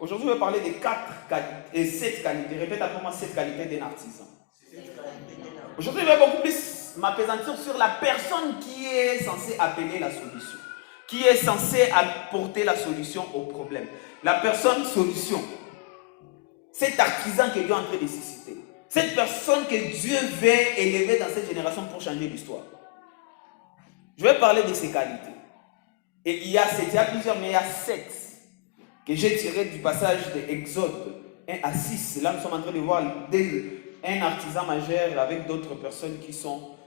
Aujourd'hui, je vais parler des 7 qualités. Répète après moi 7 qualités d'un artisan. Aujourd'hui, je vais beaucoup plus m'appesantir sur la personne qui est censée appeler la solution, qui est censée apporter la solution au problème. La personne solution. Cet artisan que Dieu est en train de susciter. Cette personne que Dieu veut élever dans cette génération pour changer l'histoire. Je vais parler de ses qualités. Et il y a plusieurs, mais il y a 7 que j'ai tiré du passage de Exode 1 à 6. Là, nous sommes en train de voir un artisan majeur avec d'autres personnes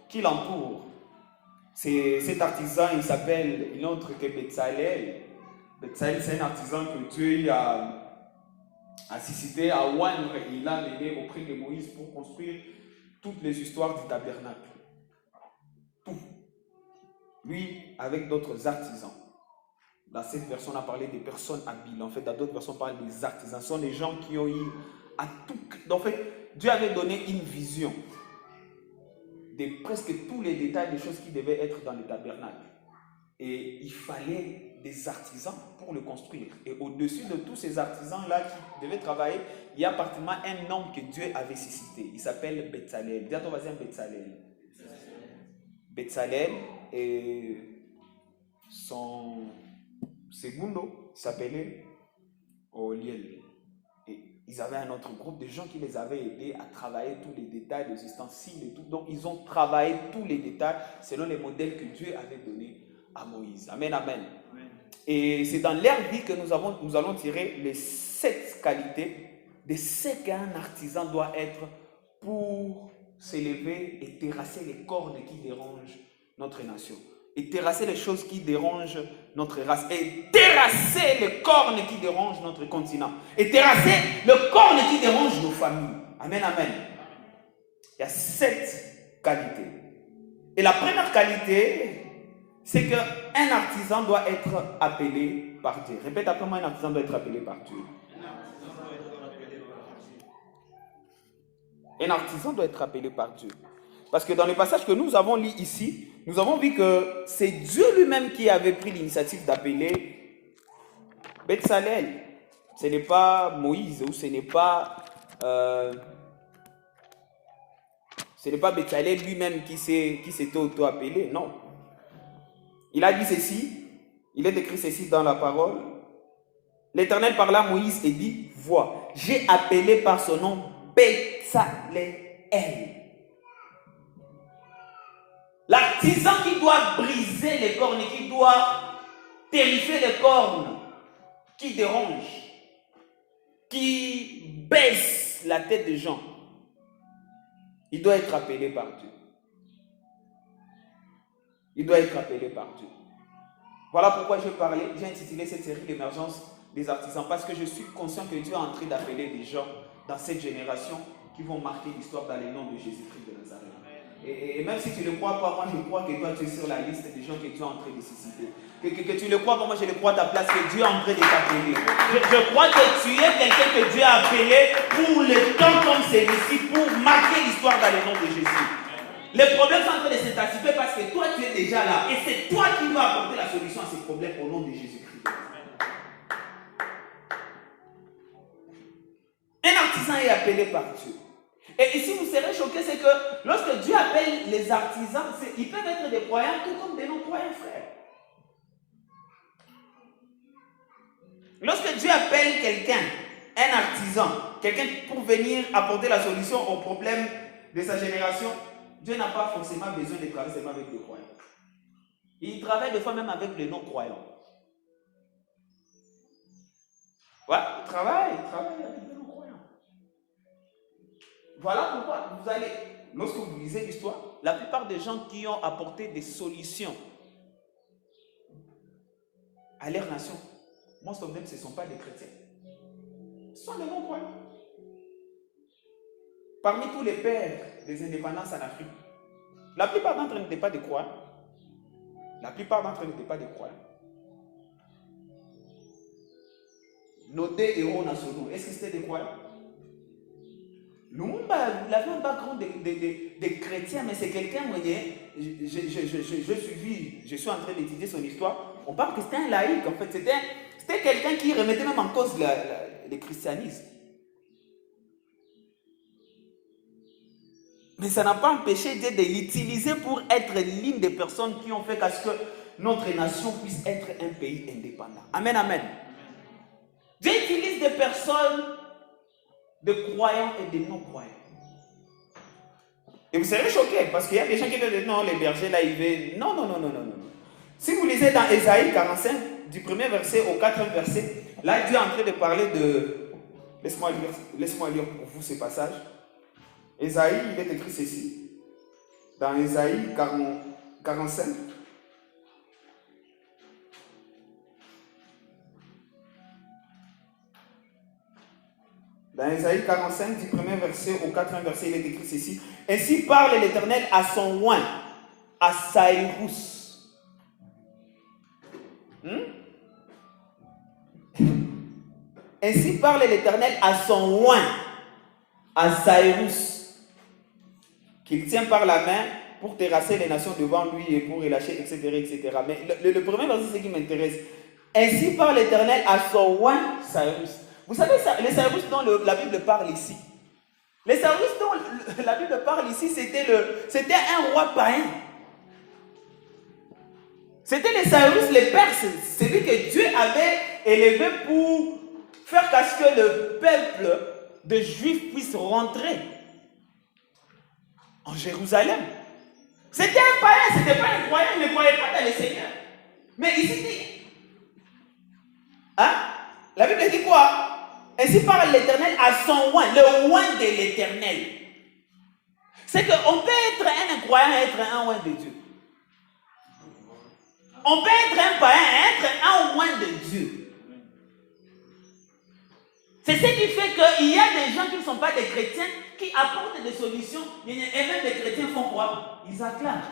qui l'entourent. Cet artisan, il s'appelle une autre que Betsalel. Betsalel, c'est un artisan que Dieu a suscité à oindre et il l'a mené auprès de Moïse pour construire toutes les histoires du tabernacle. Tout. Lui, avec d'autres artisans. Dans cette version, on a parlé des personnes habiles. En fait, dans d'autres versions, on parle des artisans. Ce sont des gens qui ont eu à tout. En fait, Dieu avait donné une vision de presque tous les détails des choses qui devaient être dans le tabernacle. Et il fallait des artisans pour le construire. Et au-dessus de tous ces artisans-là qui devaient travailler, il y a pratiquement un homme que Dieu avait suscité. Il s'appelle Betsalel. Dis à ton voisin Betsalel. Betsalel et son segundo s'appelait Oliel. Et ils avaient un autre groupe de gens qui les avaient aidés à travailler tous les détails des ustensiles et tout. Donc ils ont travaillé tous les détails selon les modèles que Dieu avait donnés à Moïse. Amen, amen. Amen. Et c'est dans leur vie que nous allons tirer les 7 qualités de ce qu'un artisan doit être pour s'élever et terrasser les cornes qui dérangent notre nation. Et terrasser les choses qui dérangent notre race. Et terrasser les cornes qui dérangent notre continent. Et terrasser les cornes qui dérangent nos familles. Amen, amen. Il y a 7 qualités. Et la première qualité, c'est qu'un artisan doit être appelé par Dieu. Répète après moi, un artisan doit être appelé par Dieu. Un artisan doit être appelé par Dieu. Parce que dans le passage que nous avons lu ici, nous avons vu que c'est Dieu lui-même qui avait pris l'initiative d'appeler Betsalel. Ce n'est pas Moïse ou ce n'est pas Betsalel lui-même qui s'était auto-appelé. Non. Il a dit ceci, il est écrit ceci dans la parole. L'Éternel parla à Moïse et dit, vois, j'ai appelé par son nom Betsalel. L'artisan qui doit briser les cornes, qui doit terrifier les cornes, qui dérangent, qui baisse la tête des gens, il doit être appelé par Dieu. Il doit être appelé par Dieu. Voilà pourquoi j'ai intitulé cette série l'émergence des artisans, parce que je suis conscient que Dieu est en train d'appeler des gens dans cette génération qui vont marquer l'histoire dans le nom de Jésus-Christ de Nazareth. Et même si tu ne le crois pas, moi je crois que toi tu es sur la liste des gens que Dieu est en train de susciter. Que tu le crois pas, moi je le crois à ta place, que Dieu est en train de t'appeler. Je crois que tu es quelqu'un que Dieu a appelé pour le temps comme celui-ci, pour marquer l'histoire dans le nom de Jésus. Les problèmes sont en train de s'intensifier parce que toi tu es déjà là. Et c'est toi qui vas apporter la solution à ces problèmes au nom de Jésus-Christ. Un artisan est appelé par Dieu. Et ici, vous serez choqués, c'est que lorsque Dieu appelle les artisans, ils peuvent être des croyants tout comme des non-croyants, frères. Lorsque Dieu appelle quelqu'un, un artisan, quelqu'un pour venir apporter la solution aux problèmes de sa génération, Dieu n'a pas forcément besoin de travailler seulement avec des croyants. Il travaille des fois même avec les non-croyants. Ouais, il travaille avec les non-croyants. Voilà pourquoi vous allez, lorsque vous lisez l'histoire, la plupart des gens qui ont apporté des solutions à leur nation, most of them, ce ne sont pas des chrétiens. Ce sont des non-croyants. Parmi tous les pères des indépendances en Afrique, la plupart d'entre eux n'étaient pas des croyants. La plupart d'entre eux n'étaient pas des croyants. Nos deux héros nationaux, est-ce que c'était des croyants? Lumumba, il avait un background de chrétien, mais c'est quelqu'un, vous voyez, je suis en train d'étudier son histoire. On parle que c'était un laïc, en fait. C'était quelqu'un qui remettait même en cause le christianisme. Mais ça n'a pas empêché Dieu de l'utiliser pour être l'une des personnes qui ont fait à ce que notre nation puisse être un pays indépendant. Amen, amen. Dieu utilise des personnes, de croyants et de non-croyants. Et vous serez choqués parce qu'il y a des gens qui disent non, les bergers là, ils veulent. Non, non, non, non, non, non. Si vous lisez dans Ésaïe 45, du premier verset au 4e verset, là Dieu est en train de parler de. Laisse-moi lire pour vous ce passage. Ésaïe, il est écrit ceci. Dans Ésaïe 45. Dans Ésaïe 45, du premier verset au 4e verset, il est écrit ceci. Ainsi parle l'Éternel à son oint, à Cyrus. Ainsi parle l'Éternel à son oint, à Cyrus, qu'il tient par la main pour terrasser les nations devant lui et pour relâcher, etc. etc. Mais le premier verset, c'est ce qui m'intéresse. Ainsi parle l'Éternel à son oint, Cyrus. Vous savez, les Cyrus dont la Bible parle ici, les Cyrus dont la Bible parle ici, c'était un roi païen. C'était les Cyrus, les Perses, celui que Dieu avait élevé pour faire qu'à ce que le peuple de Juifs puisse rentrer en Jérusalem. C'était un païen, ce n'était pas un croyant, il ne croyait pas dans le Seigneur. Mais ici dit, la Bible dit quoi? Ainsi parle l'Éternel à son oint, le oint de l'Éternel. C'est qu'on peut être un incroyant et être un oint de Dieu. On peut être un païen et être un oint de Dieu. C'est ce qui fait qu'il y a des gens qui ne sont pas des chrétiens qui apportent des solutions et même des chrétiens font quoi? Ils acclament.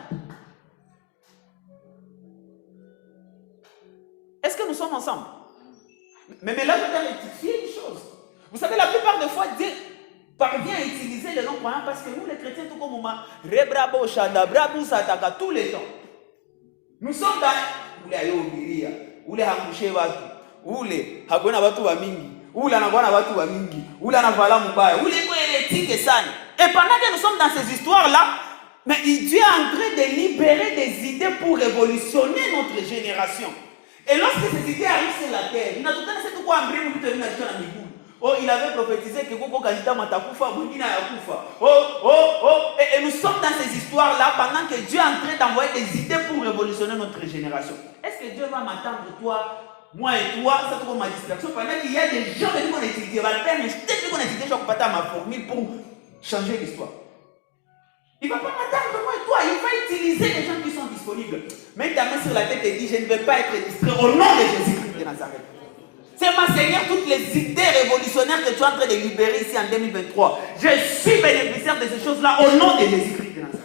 Est-ce que nous sommes ensemble? Mais là, je dois rectifier une chose. Vous savez, la plupart des fois, Dieu parvient à utiliser les non-croyants parce que nous, les chrétiens, tout comme moi, Rebrabo, Shadabrabo, Sataka, tous les temps. Nous sommes dans. Où les Ayobiria, où les Hangouché Batu, où les Hagona Batu Wamingi, où les Nagwana Batu Wamingi, où les Navala Mubaya, où les hérétiques et San. Et pendant que nous sommes dans ces histoires-là, mais Dieu est en train de libérer des idées pour révolutionner notre génération. Et lorsque ces idées arrivent sur la terre, il n'a tout à fait quoi en brille, oh, il avait prophétisé que Koko Kajita Matakufa, Bungina Yakufa. Et nous sommes dans ces histoires-là pendant que Dieu est en train d'envoyer des idées pour révolutionner notre génération. Est-ce que Dieu va m'attendre, toi, moi et toi, ça trouve ma distraction? Pendant qu'il y a des gens qui vont étudier, va le faire, mais je t'ai dit qu'on étudie, je vais pas ma formule pour changer l'histoire. Il ne va pas m'attendre, moi et toi, il va utiliser les gens qui sont disponibles. Mets ta main sur la tête et dis, je ne vais pas être distrait au nom de Jésus-Christ de Nazareth. C'est ma Seigneur, toutes les idées révolutionnaires que tu es en train de libérer ici en 2023. Je suis bénéficiaire de ces choses-là au nom de Jésus-Christ de Nazareth.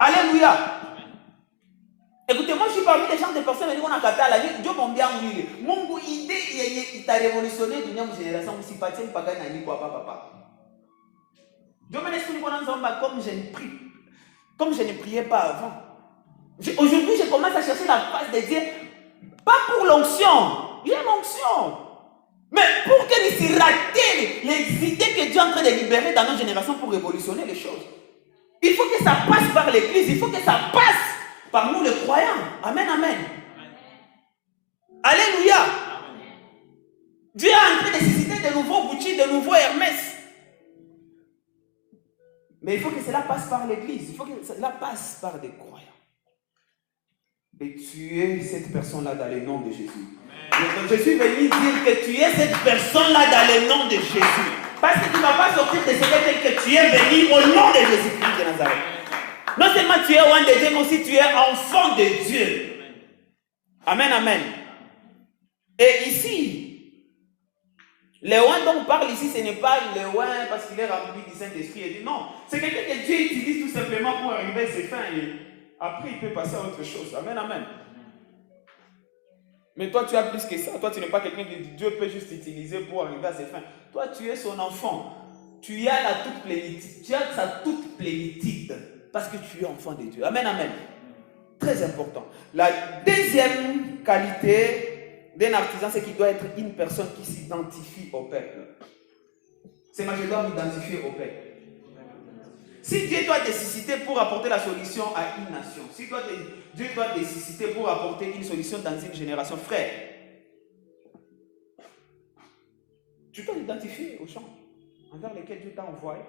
Alléluia. Écoutez, moi je suis parmi les gens de personnes qui ont un catal à dire, Dieu m'a bien oublié. Mon idée, il t'a révolutionné d'une génération où si pas tiens pas gagner quoi, papa. Dieu m'a laissé comme je ne priais pas avant. Aujourd'hui, je commence à chercher la face de Dieu. Pas pour l'onction, il y a l'onction. Mais pour que nous s'y rater les idées que Dieu est en train de libérer dans nos générations pour révolutionner les choses. Il faut que ça passe par l'église, il faut que ça passe par nous les croyants. Amen, amen. Alléluia. Dieu est en train de susciter de nouveaux Gucci, de nouveaux Hermès. Mais il faut que cela passe par l'église, il faut que cela passe par des croyants. Et tu es cette personne-là dans le nom de Jésus. Je suis venu dire que tu es cette personne-là dans le nom de Jésus. Parce que tu ne vas pas sortir de ce que tu es venu au nom de Jésus-Christ de Nazareth. Non seulement tu es loin de Dieu, mais aussi tu es enfant de Dieu. Amen, amen. Et ici, le oint dont on parle ici, ce n'est pas le oint parce qu'il est rempli du Saint-Esprit. Non, c'est quelqu'un que Dieu utilise tout simplement pour arriver à ses fins. Et après, il peut passer à autre chose. Amen, amen. Mais toi, tu as plus que ça. Toi, tu n'es pas quelqu'un que Dieu peut juste utiliser pour arriver à ses fins. Toi, tu es son enfant. Tu as la toute plénitude. Tu as sa toute plénitude. Parce que tu es enfant de Dieu. Amen, amen. Très important. La deuxième qualité d'un artisan, c'est qu'il doit être une personne qui s'identifie au peuple. C'est moi, je dois m'identifier au peuple. Si Dieu doit te susciter pour apporter la solution à une nation, si Dieu doit te susciter pour apporter une solution dans une génération, frère, tu dois t'identifier aux gens envers lesquels Dieu t'a envoyé.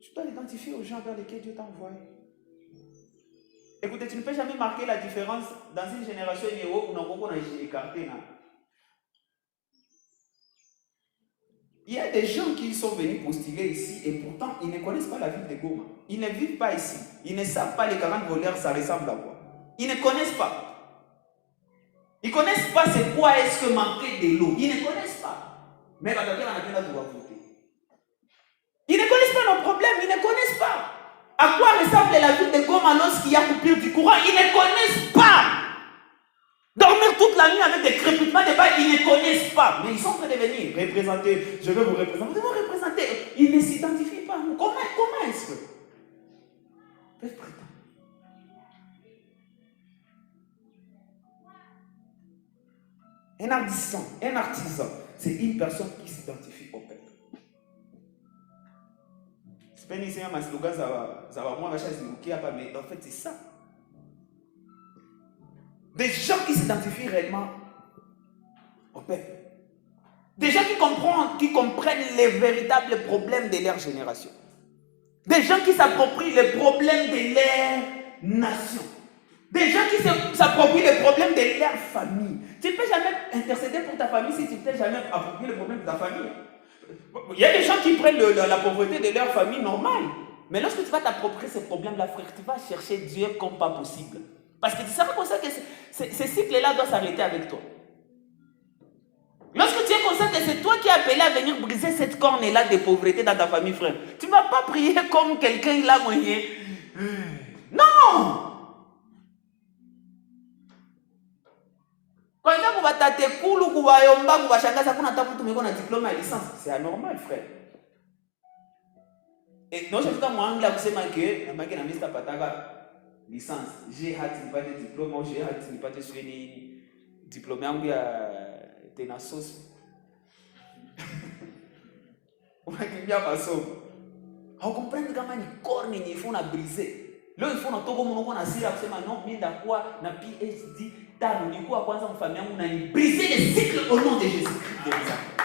Tu dois t'identifier aux gens vers lesquels Dieu t'a envoyé. Écoutez, tu ne peux jamais marquer la différence dans une génération où on a écarté. Il y a des gens qui sont venus postuler ici et pourtant ils ne connaissent pas la ville de Goma. Ils ne vivent pas ici. Ils ne savent pas les 40 voleurs, ça ressemble à quoi. Ils ne connaissent pas. Ils ne connaissent pas c'est quoi est-ce que manquer de l'eau. Ils ne connaissent pas. Mais quand on a bien voter. Ils ne connaissent pas nos problèmes. Ils ne connaissent pas. À quoi ressemble la ville de Goma lorsqu'il y a coupure du courant? Ils ne connaissent pas. Dormir toute la nuit avec des crépitements de balles, ils ne connaissent pas. Mais ils sont prêts de venir représenter. Je veux vous représenter. Vous devez représenter. Ils ne s'identifient pas. Comment est-ce que vous peuvent prétendre? Un artisan, c'est une personne qui s'identifie au peuple. C'est pas une ma slogan, ça va moi, mais en fait, c'est ça. Des gens qui s'identifient réellement au peuple. Des gens qui comprennent les véritables problèmes de leur génération. Des gens qui s'approprient les problèmes de leur nation. Des gens qui s'approprient les problèmes de leur famille. Tu ne peux jamais intercéder pour ta famille si tu ne t'es jamais approprié les problèmes de ta famille. Il y a des gens qui prennent la pauvreté de leur famille normale. Mais lorsque tu vas t'approprier ces problèmes-là, frère, tu vas chercher Dieu comme pas possible. Parce que tu savais comme ça que ce cycle-là doit s'arrêter avec toi. Lorsque tu es conscient que c'est toi qui es appelé à venir briser cette corne-là de pauvreté dans ta famille, frère, tu ne vas pas prier comme quelqu'un là moyen. Non! Quand on va t'attaquer, diplôme à licence, c'est anormal, frère. Et non, je dis à moi, anglais, vous savez que je suis licence. J'ai hâte de pas de diplôme, j'ai hâte de pas de suivi diplômé en Tenasos. On va bien passer. On comprend comment les cornes il faut la briser. Là il faut notre comme on a si là c'est maintenant mais d'accord na PhD dans ni quoi kwanza mfamia on a briser les cycles au nom de Jésus-Christ de Nazareth.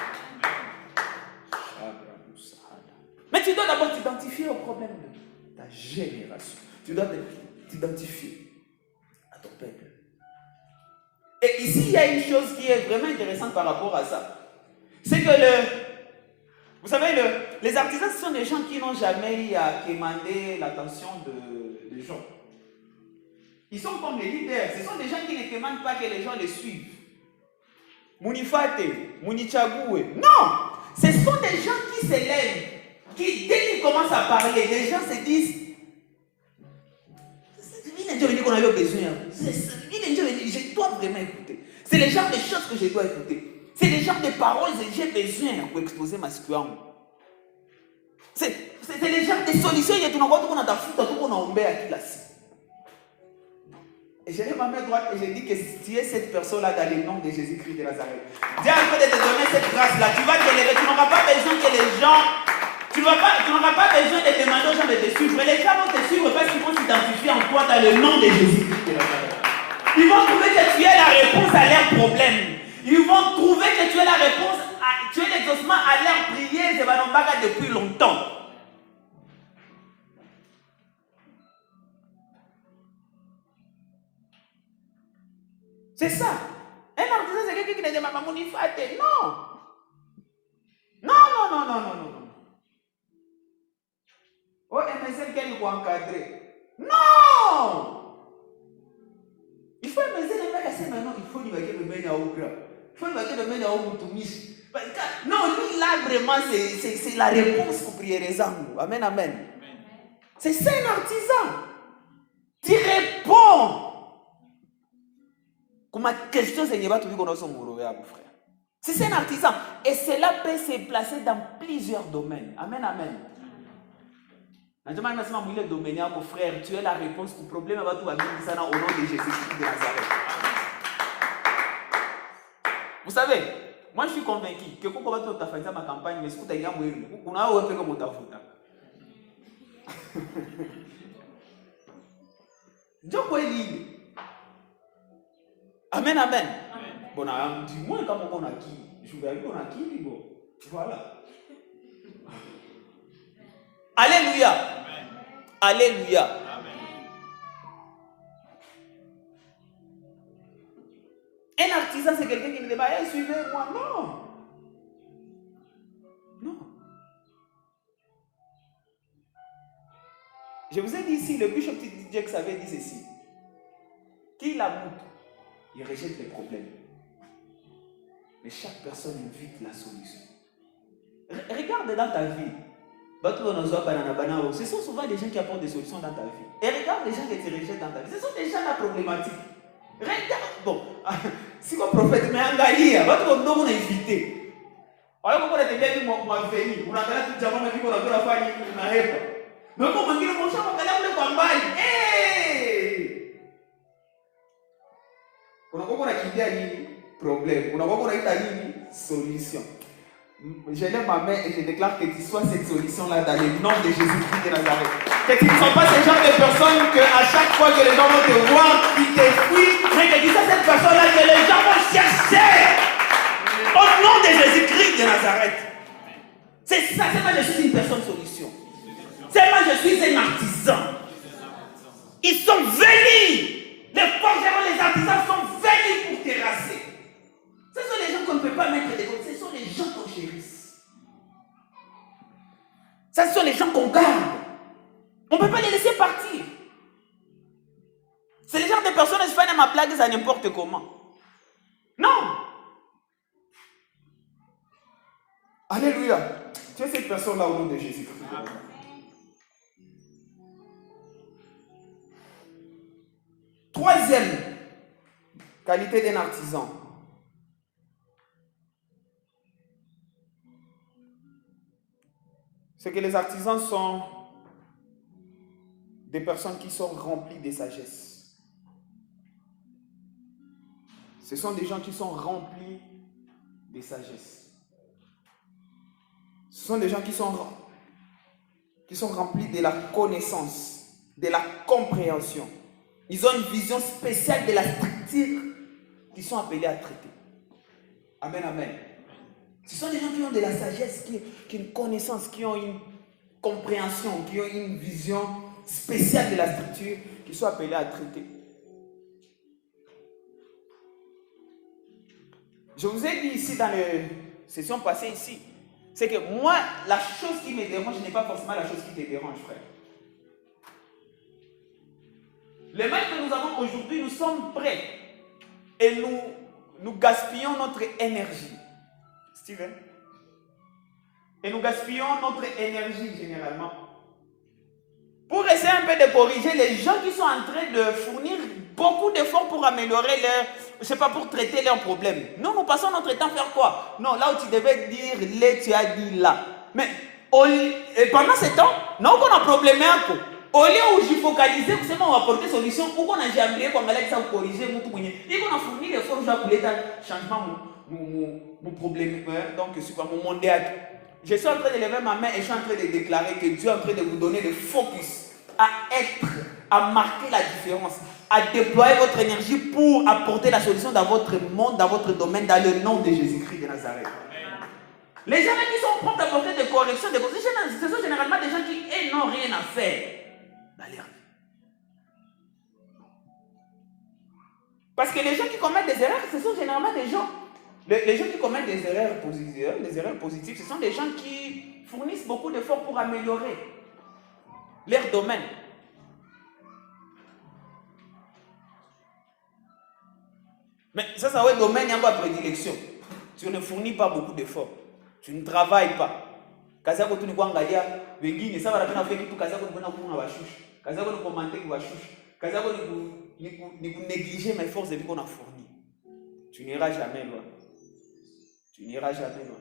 Mais tu dois d'abord t'identifier au problème de ta génération. Tu dois t'identifier à ton peuple. Et ici, il y a une chose qui est vraiment intéressante par rapport à ça. C'est que vous savez, les artisans, ce sont des gens qui n'ont jamais eu à demander l'attention des gens. Ils sont comme les leaders. Ce sont des gens qui ne demandent pas que les gens les suivent. Munifate, Munichagoué. Non! Ce sont des gens qui s'élèvent. Qui, dès qu'ils commencent à parler, les gens se disent qu'on a besoin. Je dois vraiment écouter. C'est le genre de choses que je dois écouter. C'est le genre de paroles que j'ai besoin pour exposer ma situation. C'est le genre de solutions que tu n'as pas tout qu'on a à classe. Et je lève ma main droite et je dis que tu es cette personne-là dans le nom de Jésus-Christ de Nazareth. Dieu a envie de te donner cette grâce-là. Tu vas te lever. Tu n'auras pas besoin que les gens. Tu n'auras pas besoin de demander aux gens de te suivre. Les gens vont te suivre parce qu'ils vont s'identifier en toi dans le nom de Jésus-Christ de Nazareth. Ils vont trouver que tu es la réponse à leurs problèmes. Ils vont trouver que tu es la réponse, tu es l'exaucement à leurs prières de Banombaga depuis longtemps. C'est ça. Un artisan, c'est quelqu'un qui ne demande pas mon ifate. Non. Non. Oh, MSL qui est encadré. Non. Il faut MSL le mec assez maintenant. Il faut lui mettre le mec à Ogra. Il faut lui mettre le mec à Omutumish. Non, lui là vraiment, c'est la réponse aux prières. Amen, amen. C'est ça un artisan. Tu réponds. Comme ma question, c'est pas tout le monde frère. C'est un artisan. Et cela peut se placer dans plusieurs domaines. Amen, amen. Frère, tu es la réponse au problème au nom de Jésus-Christ de Nazareth. Vous savez, moi je suis convaincu que quand on va faire ma campagne, mais si vous avez un peu comme on t'a foutu. Dieu quoi il Amen, amen. Bon, dis-moi comment on a qui. Je vais aller on a qui, bon. Voilà. Alléluia. Amen. Alléluia. Amen. Un artisan, c'est quelqu'un qui ne dit pas, suivez-moi. Non. Non. Je vous ai dit ici, le bishop Jack avait dit ceci. Qui la montre, il rejette les problèmes. Mais chaque personne invite la solution. Regarde dans ta vie. Ce sont souvent des gens qui apportent des solutions dans ta vie. Et regarde les gens qui te rejettent dans ta vie. Ce sont des gens la problématique. Regarde. Bon, si le prophète m'a engagé, on a invité. Alors, on a été bien mon famille. On a gagné tout le monde, on a la famille, on a répondu. Mais comment on a gagné mon champ, on a gagné le combat. On a quitté un problème. On a quitté une solution. Je lève ma main et je déclare que tu sois cette solution-là dans le nom de Jésus-Christ de Nazareth. Que tu ne sois pas ce genre de personne que à chaque fois que les gens vont te voir, ils te fuient, mais que tu sois cette personne-là que les gens vont chercher. Au nom de Jésus-Christ de Nazareth. C'est ça, c'est moi je suis une personne solution. C'est moi je suis un artisan. Ils sont venus. Les forgerons, les artisans sont venus pour terrasser. Ce sont les gens qu'on ne peut pas mettre de côté. Ce sont les gens qu'on chérisse. Ce sont les gens qu'on garde. On ne peut pas les laisser partir. C'est les gens de personnes qui se font ma blague à n'importe comment. Non. Alléluia. Tu es cette personne-là au nom de Jésus-Christ. Troisième qualité d'un artisan. C'est que les artisans sont des personnes qui sont remplies de sagesse. Ce sont des gens qui sont remplis de sagesse. Ce sont des gens qui sont remplis de la connaissance, de la compréhension. Ils ont une vision spéciale de la structure qu'ils sont appelés à traiter. Amen, amen. Ce sont des gens qui ont de la sagesse, qui ont une connaissance, qui ont une compréhension, qui ont une vision spéciale de la structure qu'ils sont appelés à traiter. Je vous ai dit ici dans les sessions passées ici, c'est que moi, la chose qui me dérange n'est pas forcément la chose qui te dérange, frère. Les mails que nous avons aujourd'hui, nous sommes prêts et nous gaspillons notre énergie. Steven? Et nous gaspillons notre énergie généralement pour essayer un peu de corriger les gens qui sont en train de fournir beaucoup d'efforts pour améliorer pour traiter leurs problèmes. Nous, nous passons notre temps à faire quoi? Non, là où tu devais dire, tu as dit là. Mais pendant ce temps, nous avons un problème. Au lieu où j'y focalisais, c'est moi, on va apporter solution, ou qu'on a jamais qu'on allait ça corriger, et qu'on a fourni l'effort pour l'État changement mon problème, donc c'est pas mon mondial. Je suis en train de lever ma main et je suis en train de déclarer que Dieu est en train de vous donner le focus à marquer la différence, à déployer votre énergie pour apporter la solution dans votre monde, dans votre domaine, dans le nom de Jésus-Christ de Nazareth. Les gens qui sont prêts à apporter des corrections, ce sont généralement des gens qui n'ont rien à faire. Parce que les gens qui commettent des erreurs, ce sont généralement des gens. Les gens qui commettent des erreurs positives, ce sont des gens qui fournissent beaucoup d'efforts pour améliorer leur domaine. Mais ça va être domaine, il y a une prédilection. Tu ne fournis pas beaucoup d'efforts. Tu ne travailles pas. Kazako tu ni kuangalia wengine sasa wanapenda fake tu kazako ni kwenda kuona washushi. Kazako ni commenter kwa washushi. Kazako ni négliger mes forces et puis qu'on a fourni. Tu n'iras jamais loin. Tu n'iras jamais loin.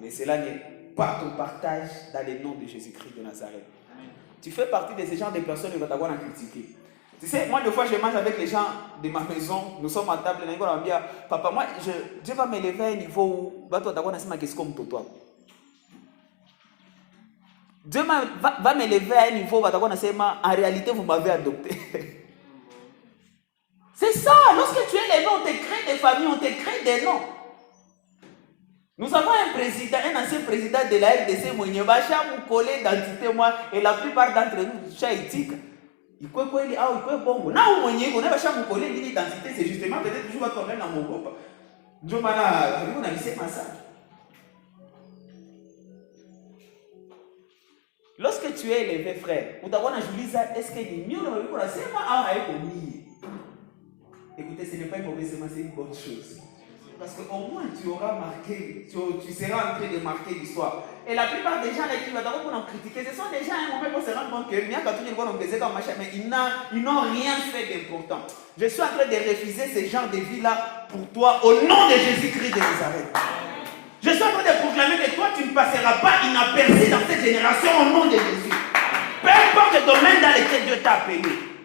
Mais cela n'est pas ton partage dans le nom de Jésus-Christ de Nazareth. Amen. Tu fais partie de ces gens de personnes qui vont t'avoir à critiquer. Tu sais, moi, des fois, je mange avec les gens de ma maison. Nous sommes à table. On dit, papa, moi, Dieu va m'élever à un niveau où Dieu va m'élever à un niveau où en réalité, vous m'avez adopté. C'est ça. Lorsque tu es élevé, on te crée des familles, on te crée des noms. Nous avons un président, un ancien président de la RDC, Mounyebacha, Moukole, d'identité, moi, et la plupart d'entre nous, Chaïtik. Il faut quoi, il est bon. Là où on est Bacha Moukole, l'identité, c'est justement peut-être toujours votre problème dans mon groupe. Je m'en a laissé ma salle. Lorsque tu es élevé, frère, ou d'abord, je dis ça, est-ce que c'est mieux pour la semaine à écoutez, ce n'est pas une mauvaise semence, c'est une bonne chose. Parce qu'au moins tu auras marqué, tu seras en train de marquer l'histoire. Et la plupart des gens là qui vont d'abord pour nous critiquer, ce sont des gens à un moment pour se rendre compte que bien quand ils vont nous baiser comme machin, mais ils n'ont rien fait d'important. Je suis en train de refuser ce genre de vie là pour toi au nom de Jésus-Christ de Nazareth. Je suis en train de proclamer que toi tu ne passeras pas inaperçu dans cette génération au nom de Jésus. Peu importe le domaine dans lequel Dieu t'a appelé,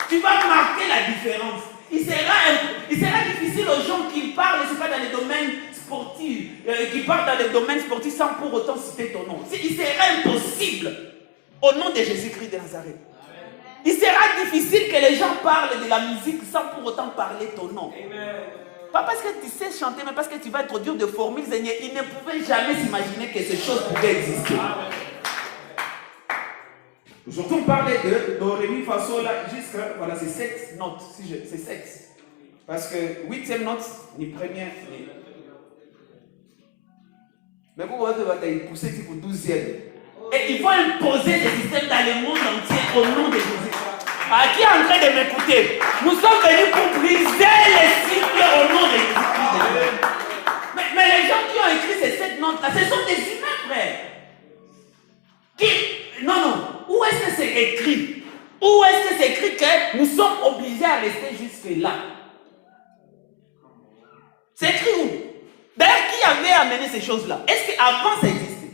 tu vas marquer la différence. Il sera difficile aux gens qui parlent, c'est pas dans les domaines sportifs, qui parlent dans les domaines sportifs sans pour autant citer ton nom. Il sera impossible au nom de Jésus-Christ de Nazareth. Il sera difficile que les gens parlent de la musique sans pour autant parler ton nom. Pas parce que tu sais chanter, mais parce que tu vas introduire de formules. Ils ne pouvaient jamais s'imaginer que ces choses pouvaient exister. Aujourd'hui, on parlait de Do, Ré, Mi, Fa, Sol, là, jusqu'à, voilà, c'est 7 notes, c'est 7. Parce que 8e note, ni première, ni... Mais vous voyez que vous poussé pour 12e. Et il faut imposer des systèmes dans le monde entier au nom de Jésus. À qui est en train de m'écouter? Nous sommes venus pour briser les cycles au nom de Jésus. Mais les gens qui ont écrit ces 7 notes-là, ce sont des humains, frère. Non. Où est-ce que c'est écrit? Où est-ce que c'est écrit que nous sommes obligés à rester jusque-là? C'est écrit où? D'ailleurs, qui avait amené ces choses-là? Est-ce qu'avant ça existait?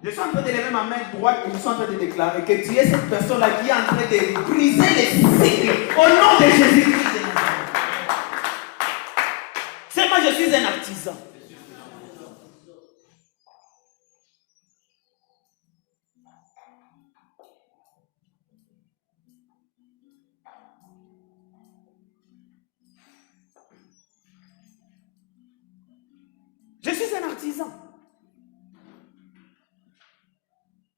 Je suis en train de lever ma main droite et je suis en train de déclarer que tu es cette personne-là qui est en train de briser les cycles au nom de Jésus-Christ. C'est moi, je suis un artisan. Je suis un artisan.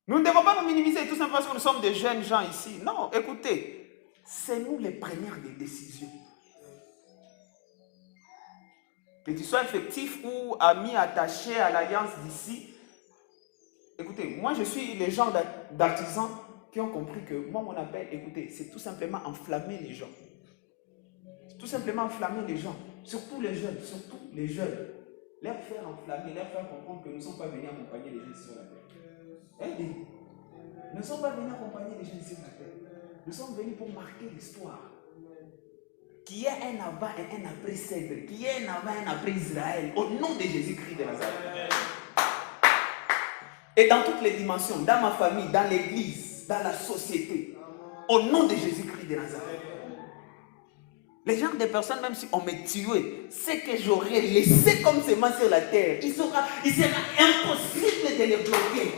Nous ne devons pas nous minimiser tout simplement parce que nous sommes des jeunes gens ici. Non, écoutez, c'est nous les preneurs des décisions. Que tu sois effectif ou ami attaché à l'alliance d'ici. Écoutez, moi je suis les gens d'artisans qui ont compris que moi mon appel, écoutez, c'est tout simplement enflammer les gens. Tout simplement enflammer les gens, surtout les jeunes, leur faire enflammer, leur faire comprendre que nous ne sommes pas venus accompagner les gens sur la terre. Nous ne sommes pas venus accompagner les gens sur la terre. Nous sommes venus pour marquer l'histoire. Qui est un avant et un après Cèdre, qui est un avant et un après Israël, au nom de Jésus-Christ de Nazareth. Et dans toutes les dimensions, dans ma famille, dans l'église, dans la société, au nom de Jésus-Christ de Nazareth. Les gens des personnes, même si on me tuait, ce que j'aurais laissé comme semence sur la terre, il sera impossible de les bloquer.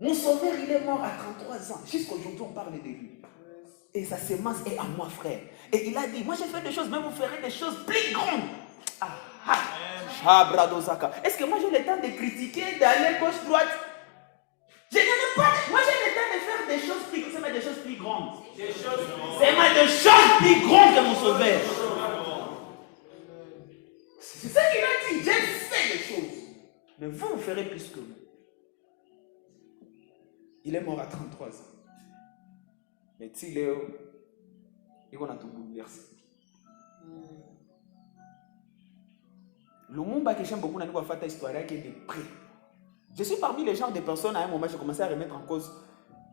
Mon sauveur, il est mort à 33 ans. Jusqu'aujourd'hui, on parle de lui. Et sa semence est à moi, frère. Et il a dit, moi j'ai fait des choses, mais vous ferez des choses plus grandes. Est-ce que moi j'ai le temps de critiquer, d'aller gauche-droite? Je n'ai pas. Moi j'ai le temps de faire des choses plus grandes. C'est des choses plus grandes. C'est des choses plus grandes que mon sauveur. C'est ça qu'il a dit. J'ai fait des choses. Mais vous ferez plus que moi. Il est mort à 33 ans. Mais Tiléo, il va tout bouleverser. Le monde qui j'aime beaucoup dans cette histoire qui est de près. Je suis parmi les gens des personnes à un moment, j'ai commencé à remettre en cause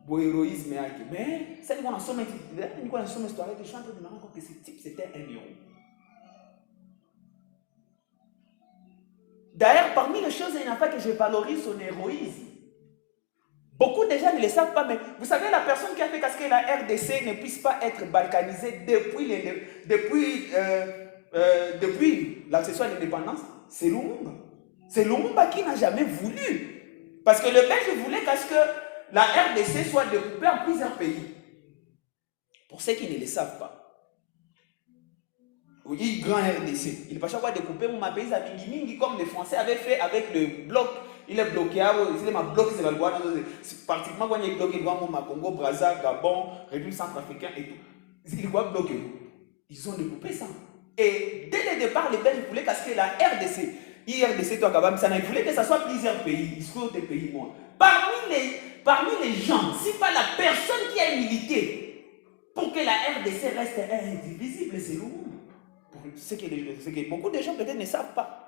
mon héroïsme. Mais c'est qu'on a somme histoire, je suis en train de me rendre compte que ce type c'était un héros. D'ailleurs, parmi les choses, il n'y a pas que je valorise son héroïsme. Beaucoup de gens ne le savent pas, mais vous savez, la personne qui a fait que la RDC ne puisse pas être balkanisée depuis l'accession à l'indépendance, c'est Lumumba. C'est Lumumba qui n'a jamais voulu. Parce que le Belge voulait que la RDC soit découpée en plusieurs pays. Pour ceux qui ne le savent pas. Oui, grand RDC. Il ne pas chaque fois découper mon pays à Mingi, comme les Français avaient fait avec le bloc. Il est bloqué, il est bloqué, c'est pratiquement quand il est bloqué devant mon Congo, Brazza, Gabon, République centrafricaine et tout. Il doit bloquer. Ils ont découpé ça. Et dès le départ, les Belges voulaient casser la RDC. IRDC, toi, Gabam, ça, ils voulaient que ça soit plusieurs pays. Ils sont des pays, moi. Parmi les gens, si pas la personne qui a milité pour que la RDC reste indivisible, c'est nous. C'est que beaucoup de gens peut-être ne savent pas.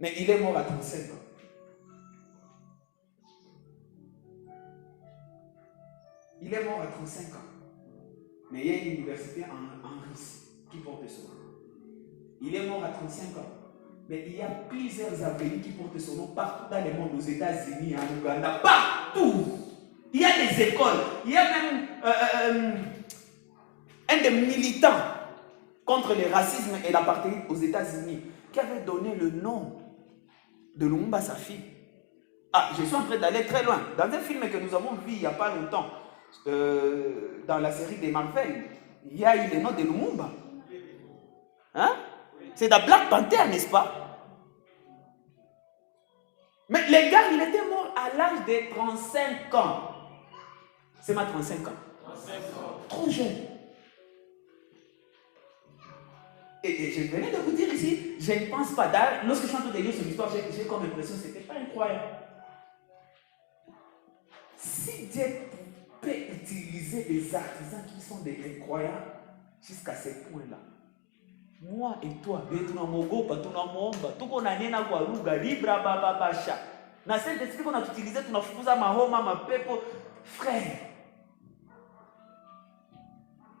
Mais il est mort à 35 ans. Il est mort à 35 ans. Mais il y a une université en Russie qui porte son nom. Il est mort à 35 ans. Mais il y a plusieurs avenues qui portent son nom partout dans le monde, aux États-Unis, en Ouganda, partout. Il y a des écoles. Il y a même un des militants contre le racisme et l'apartheid aux États-Unis qui avait donné le nom de Lumumba à sa fille. Ah, je suis en train d'aller très loin. Dans un film que nous avons vu il n'y a pas longtemps, dans la série des Marvel, il y a eu le nom de Lumumba. Hein? C'est dans Black Panther, n'est-ce pas? Mais le gars, il était mort à l'âge de 35 ans. C'est ma 35 ans. 35 ans. Trop jeune. Et je venais de vous dire ici, je ne pense pas. Lorsque je suis en train de lire son histoire, j'ai comme impression que ce n'était pas incroyable. Si Dieu peut utiliser des artisans qui sont des incroyables jusqu'à ce point-là, moi et toi, tunamogopa, tunamwomba, tuko na nena kwa lugha libra baba basha. Na sasa esprit qu'on a utilisé, tunafukuza mahoma, mapepo, frère.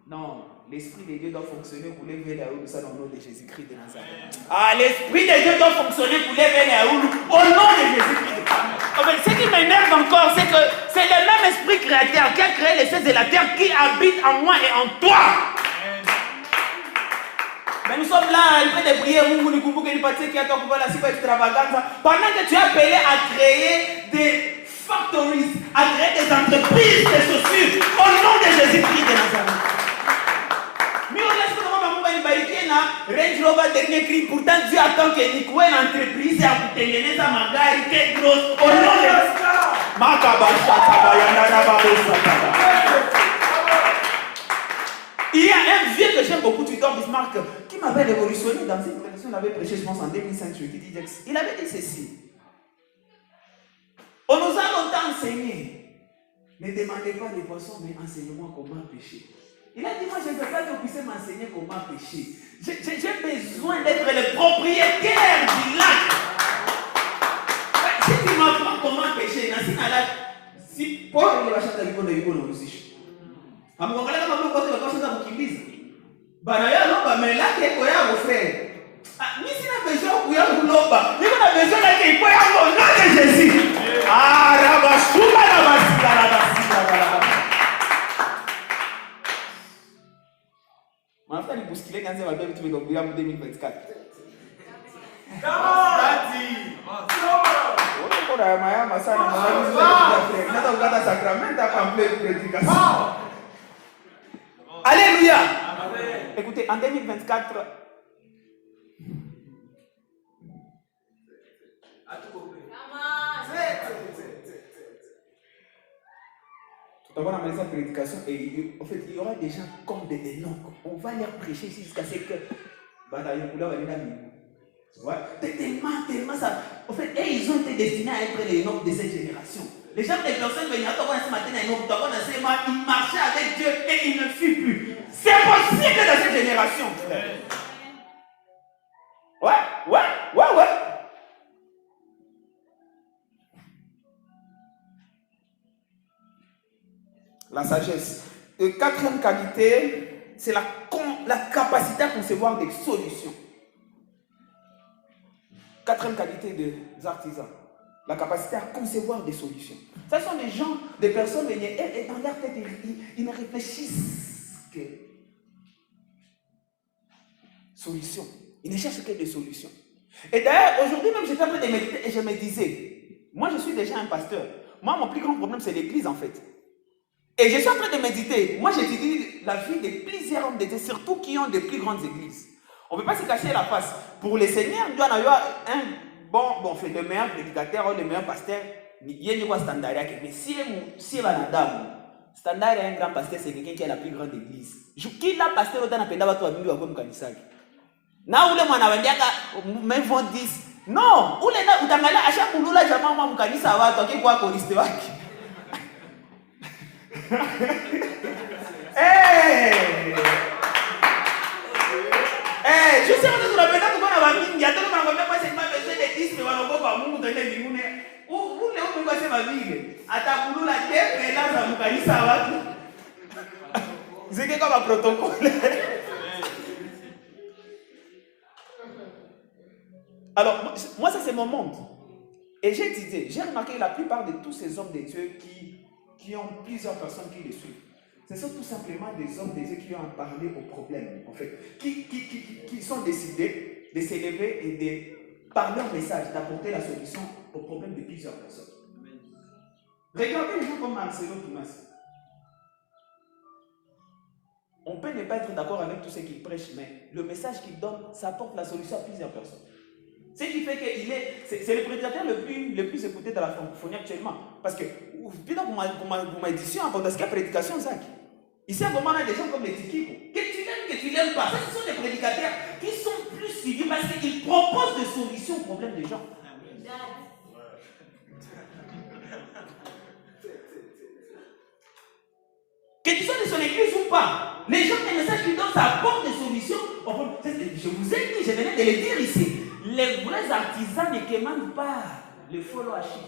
Non, l'esprit de Dieu doit fonctionner pour lever la houle, ça dans le nom de Jésus-Christ de Nazareth. Ah, l'esprit de Dieu doit fonctionner pour lever la houle au nom de Jésus-Christ. Ce qui m'énerve encore, c'est que c'est le même esprit créateur qui a créé les cieux et la terre qui habite en moi et en toi. Mais nous sommes là, il fait des prières, pendant que tu es appelé à créer des factories, à créer des entreprises de chaussures, au nom de Jésus-Christ de Nazareth. Mais on laisse Range Rover dernier cri, pourtant Dieu attend que Nico ait une entreprise et à vous tenir sa magari, qu'est grosse, au nom de il y a un vieux que j'aime beaucoup, Tudor Bismarck, qui m'avait révolutionné dans une prédication, il avait prêché, je pense, en 2005 sur Kididex. Il avait dit ceci. On nous a longtemps enseigné. Ne demandez pas des poissons, mais enseignez-moi comment pêcher. Il a dit, moi, je ne veux pas que vous puissiez m'enseigner comment pêcher. J'ai besoin d'être le propriétaire du lac. Si tu m'apprends comment pêcher, si Paul il va chanter avec vous aussi. Amukongala kama mtu wote wakashaanza kukimbiza. Bana ya loba melake iko yao frère. Mimi sina besoin kuya kuloba. Niko na besoin yake iko yao na Jésus. Ah, rabashuka na basika. Mafuta ni bousculer kanza ba bébé tu me dois 2024. Ora maya masana mwana ndio ukata sacrament hapa en pleine prédication. Alléluia. Amen. Écoutez, en 2024, tout d'abord, on a la prédication et en fait, il y aura des gens comme des Enoch. On va leur prêcher jusqu'à ce que tellement ça. En fait, ils ont été destinés à être les Enoch de cette génération. Les gens des personnes venaient à ce matin, ils marchaient avec Dieu et ils ne fuient plus. C'est possible dans cette génération, frère. Ouais. La sagesse. Et quatrième qualité, c'est la capacité à concevoir des solutions. Quatrième qualité des artisans, la capacité à concevoir des solutions. Ce sont des gens, des personnes, et dans leur tête, ils ne réfléchissent que solutions. Ils ne cherchent que des solutions. Et d'ailleurs, aujourd'hui même, j'étais en train de méditer et je me disais, moi je suis déjà un pasteur. Moi, mon plus grand problème, c'est l'église en fait. Et je suis en train de méditer. Moi, j'étudie la vie de plusieurs hommes d'église, surtout qui ont de plus grandes églises. On ne peut pas se cacher la face. Pour les seigneurs, il doit y avoir un bon, fait le meilleur prédicateur ou le meilleur pasteur. Il y a un standard. Mais si il y a un dame, standard un grand pasteur, c'est quelqu'un qui a la plus grande église. Qui l'a pasteur autant appelé à toi, à comme Kanisaki. Na ule mwana wandiaka même vont 10. Non, ule na utangala asha kulula jamaa mwa mkanisa watu akikuwa koriste wake. Je sais que tu rappelles que kuna bamingi hata kama ngombe kwa sema besoin de 10 mais wanaogopa Mungu tende mbinguni. Ule Mungu asema vile atakulula tepe la za mkanisa watu. Zike kama protocole. Alors, moi, ça c'est mon monde. Et j'ai étudié, j'ai remarqué que la plupart de tous ces hommes de Dieu qui ont plusieurs personnes qui les suivent, ce sont tout simplement des hommes de Dieu qui ont parlé aux problèmes, en fait, qui sont décidés de s'élever et de, par leur message, d'apporter la solution aux problèmes de plusieurs personnes. Regardez les gens comme Marcelo Thomas. On peut ne pas être d'accord avec tout ce qu'il prêche, mais le message qu'il donne, ça apporte la solution à plusieurs personnes. Ce qui fait qu'il est, c'est le prédicateur le plus écouté de la francophonie actuellement. Parce que, pour ma édition, parce qu'il y a prédication, Zach. Ici, à moment, on a des gens comme les Tikiko. Que tu l'aimes pas. Ça, ce sont des prédicateurs qui sont plus suivis parce qu'ils proposent des solutions aux problèmes des gens. Que tu sois de son église ou pas, les gens, les messages qu'ils donnent, ça apporte des solutions. Je vous ai dit, je venais de le dire ici. Les vrais artisans ne commandent pas le followership.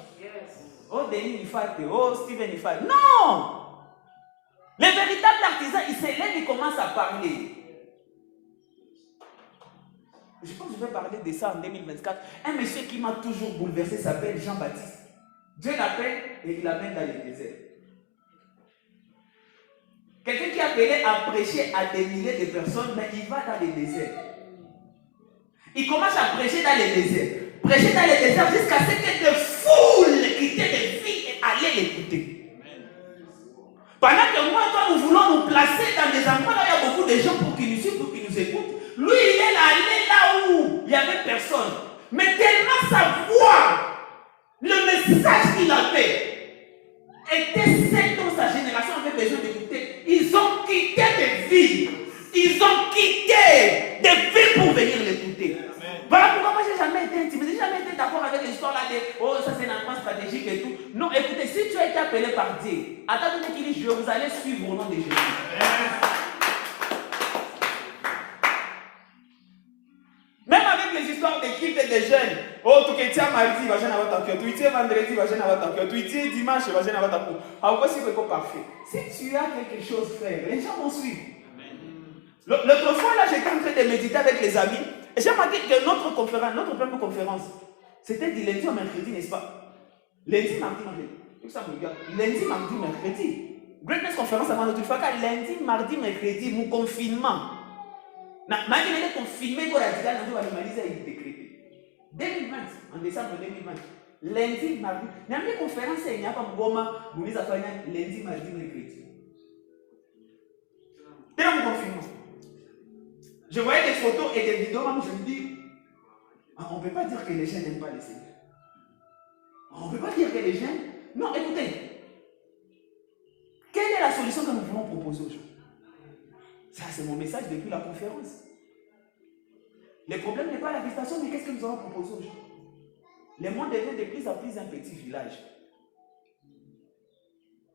Oh, Denis Nifate, oh, Steven Nifate. Non! Les véritables artisans, ils se lèvent, ils commencent à parler. Je pense que je vais parler de ça en 2024. Un monsieur qui m'a toujours bouleversé s'appelle Jean-Baptiste. Dieu l'appelle et il l'amène dans le désert. Quelqu'un qui est appelé à prêcher à des milliers de personnes, mais il va dans le désert. Il commence à prêcher dans les déserts. Prêcher dans les déserts jusqu'à ce que des foules quittaient des villes et allaient l'écouter. Pendant que moi, toi, nous voulons nous placer dans des endroits là où il y a beaucoup de gens pour qu'ils nous suivent, pour qu'ils nous écoutent. Lui, il est allé là où il n'y avait personne. Mais tellement sa voix, le message qu'il avait, était celle dont sa génération avait besoin d'écouter. Ils ont quitté des villes. Ils ont quitté des villes pour venir l'écouter. Voilà pourquoi moi j'ai jamais été intimidé, j'ai jamais été d'accord avec l'histoire là de oh ça c'est un point stratégique et tout. Non, écoutez, si tu as été appelé par Dieu, attendez qu'il dise je vous allez suivre au nom de Jésus. Même avec les histoires d'équipe et de jeunes, oh tu es mardi, va jeune avoir ta cœur, tu es vendredi, va jeune avoir ta cœur, tu es dimanche, va jeune avoir ta cœur. Alors quoi si c'est parfait. Si tu as quelque chose frère, les gens vont suivre. L'autre fois là j'étais en train de méditer avec les amis. Et j'ai remarqué que notre première conférence, c'était du lundi au mercredi, n'est-ce pas? Lundi, mardi, mercredi. Tout ça me regarde. Lundi, mardi, mercredi. Greatness conférence avant notre fois, lundi, mardi, mercredi, mon confinement. Malgré le confinement, radical, on va normaliser et décréter. 2020, en décembre 2020, lundi, mardi. Il y a une conférence, il n'y a pas de goma, vous les appelez lundi, mardi, mercredi. Dès mon confinement. Je voyais des photos et des vidéos, je me dis, on ne peut pas dire que les gens n'aiment pas les Seigneurs. On ne peut pas dire que les gens... Non, écoutez. Quelle est la solution que nous voulons proposer aux gens? Ça, c'est mon message depuis la conférence. Le problème n'est pas la visitation, mais qu'est-ce que nous allons proposer aux gens? Le monde devient de plus en plus un petit village.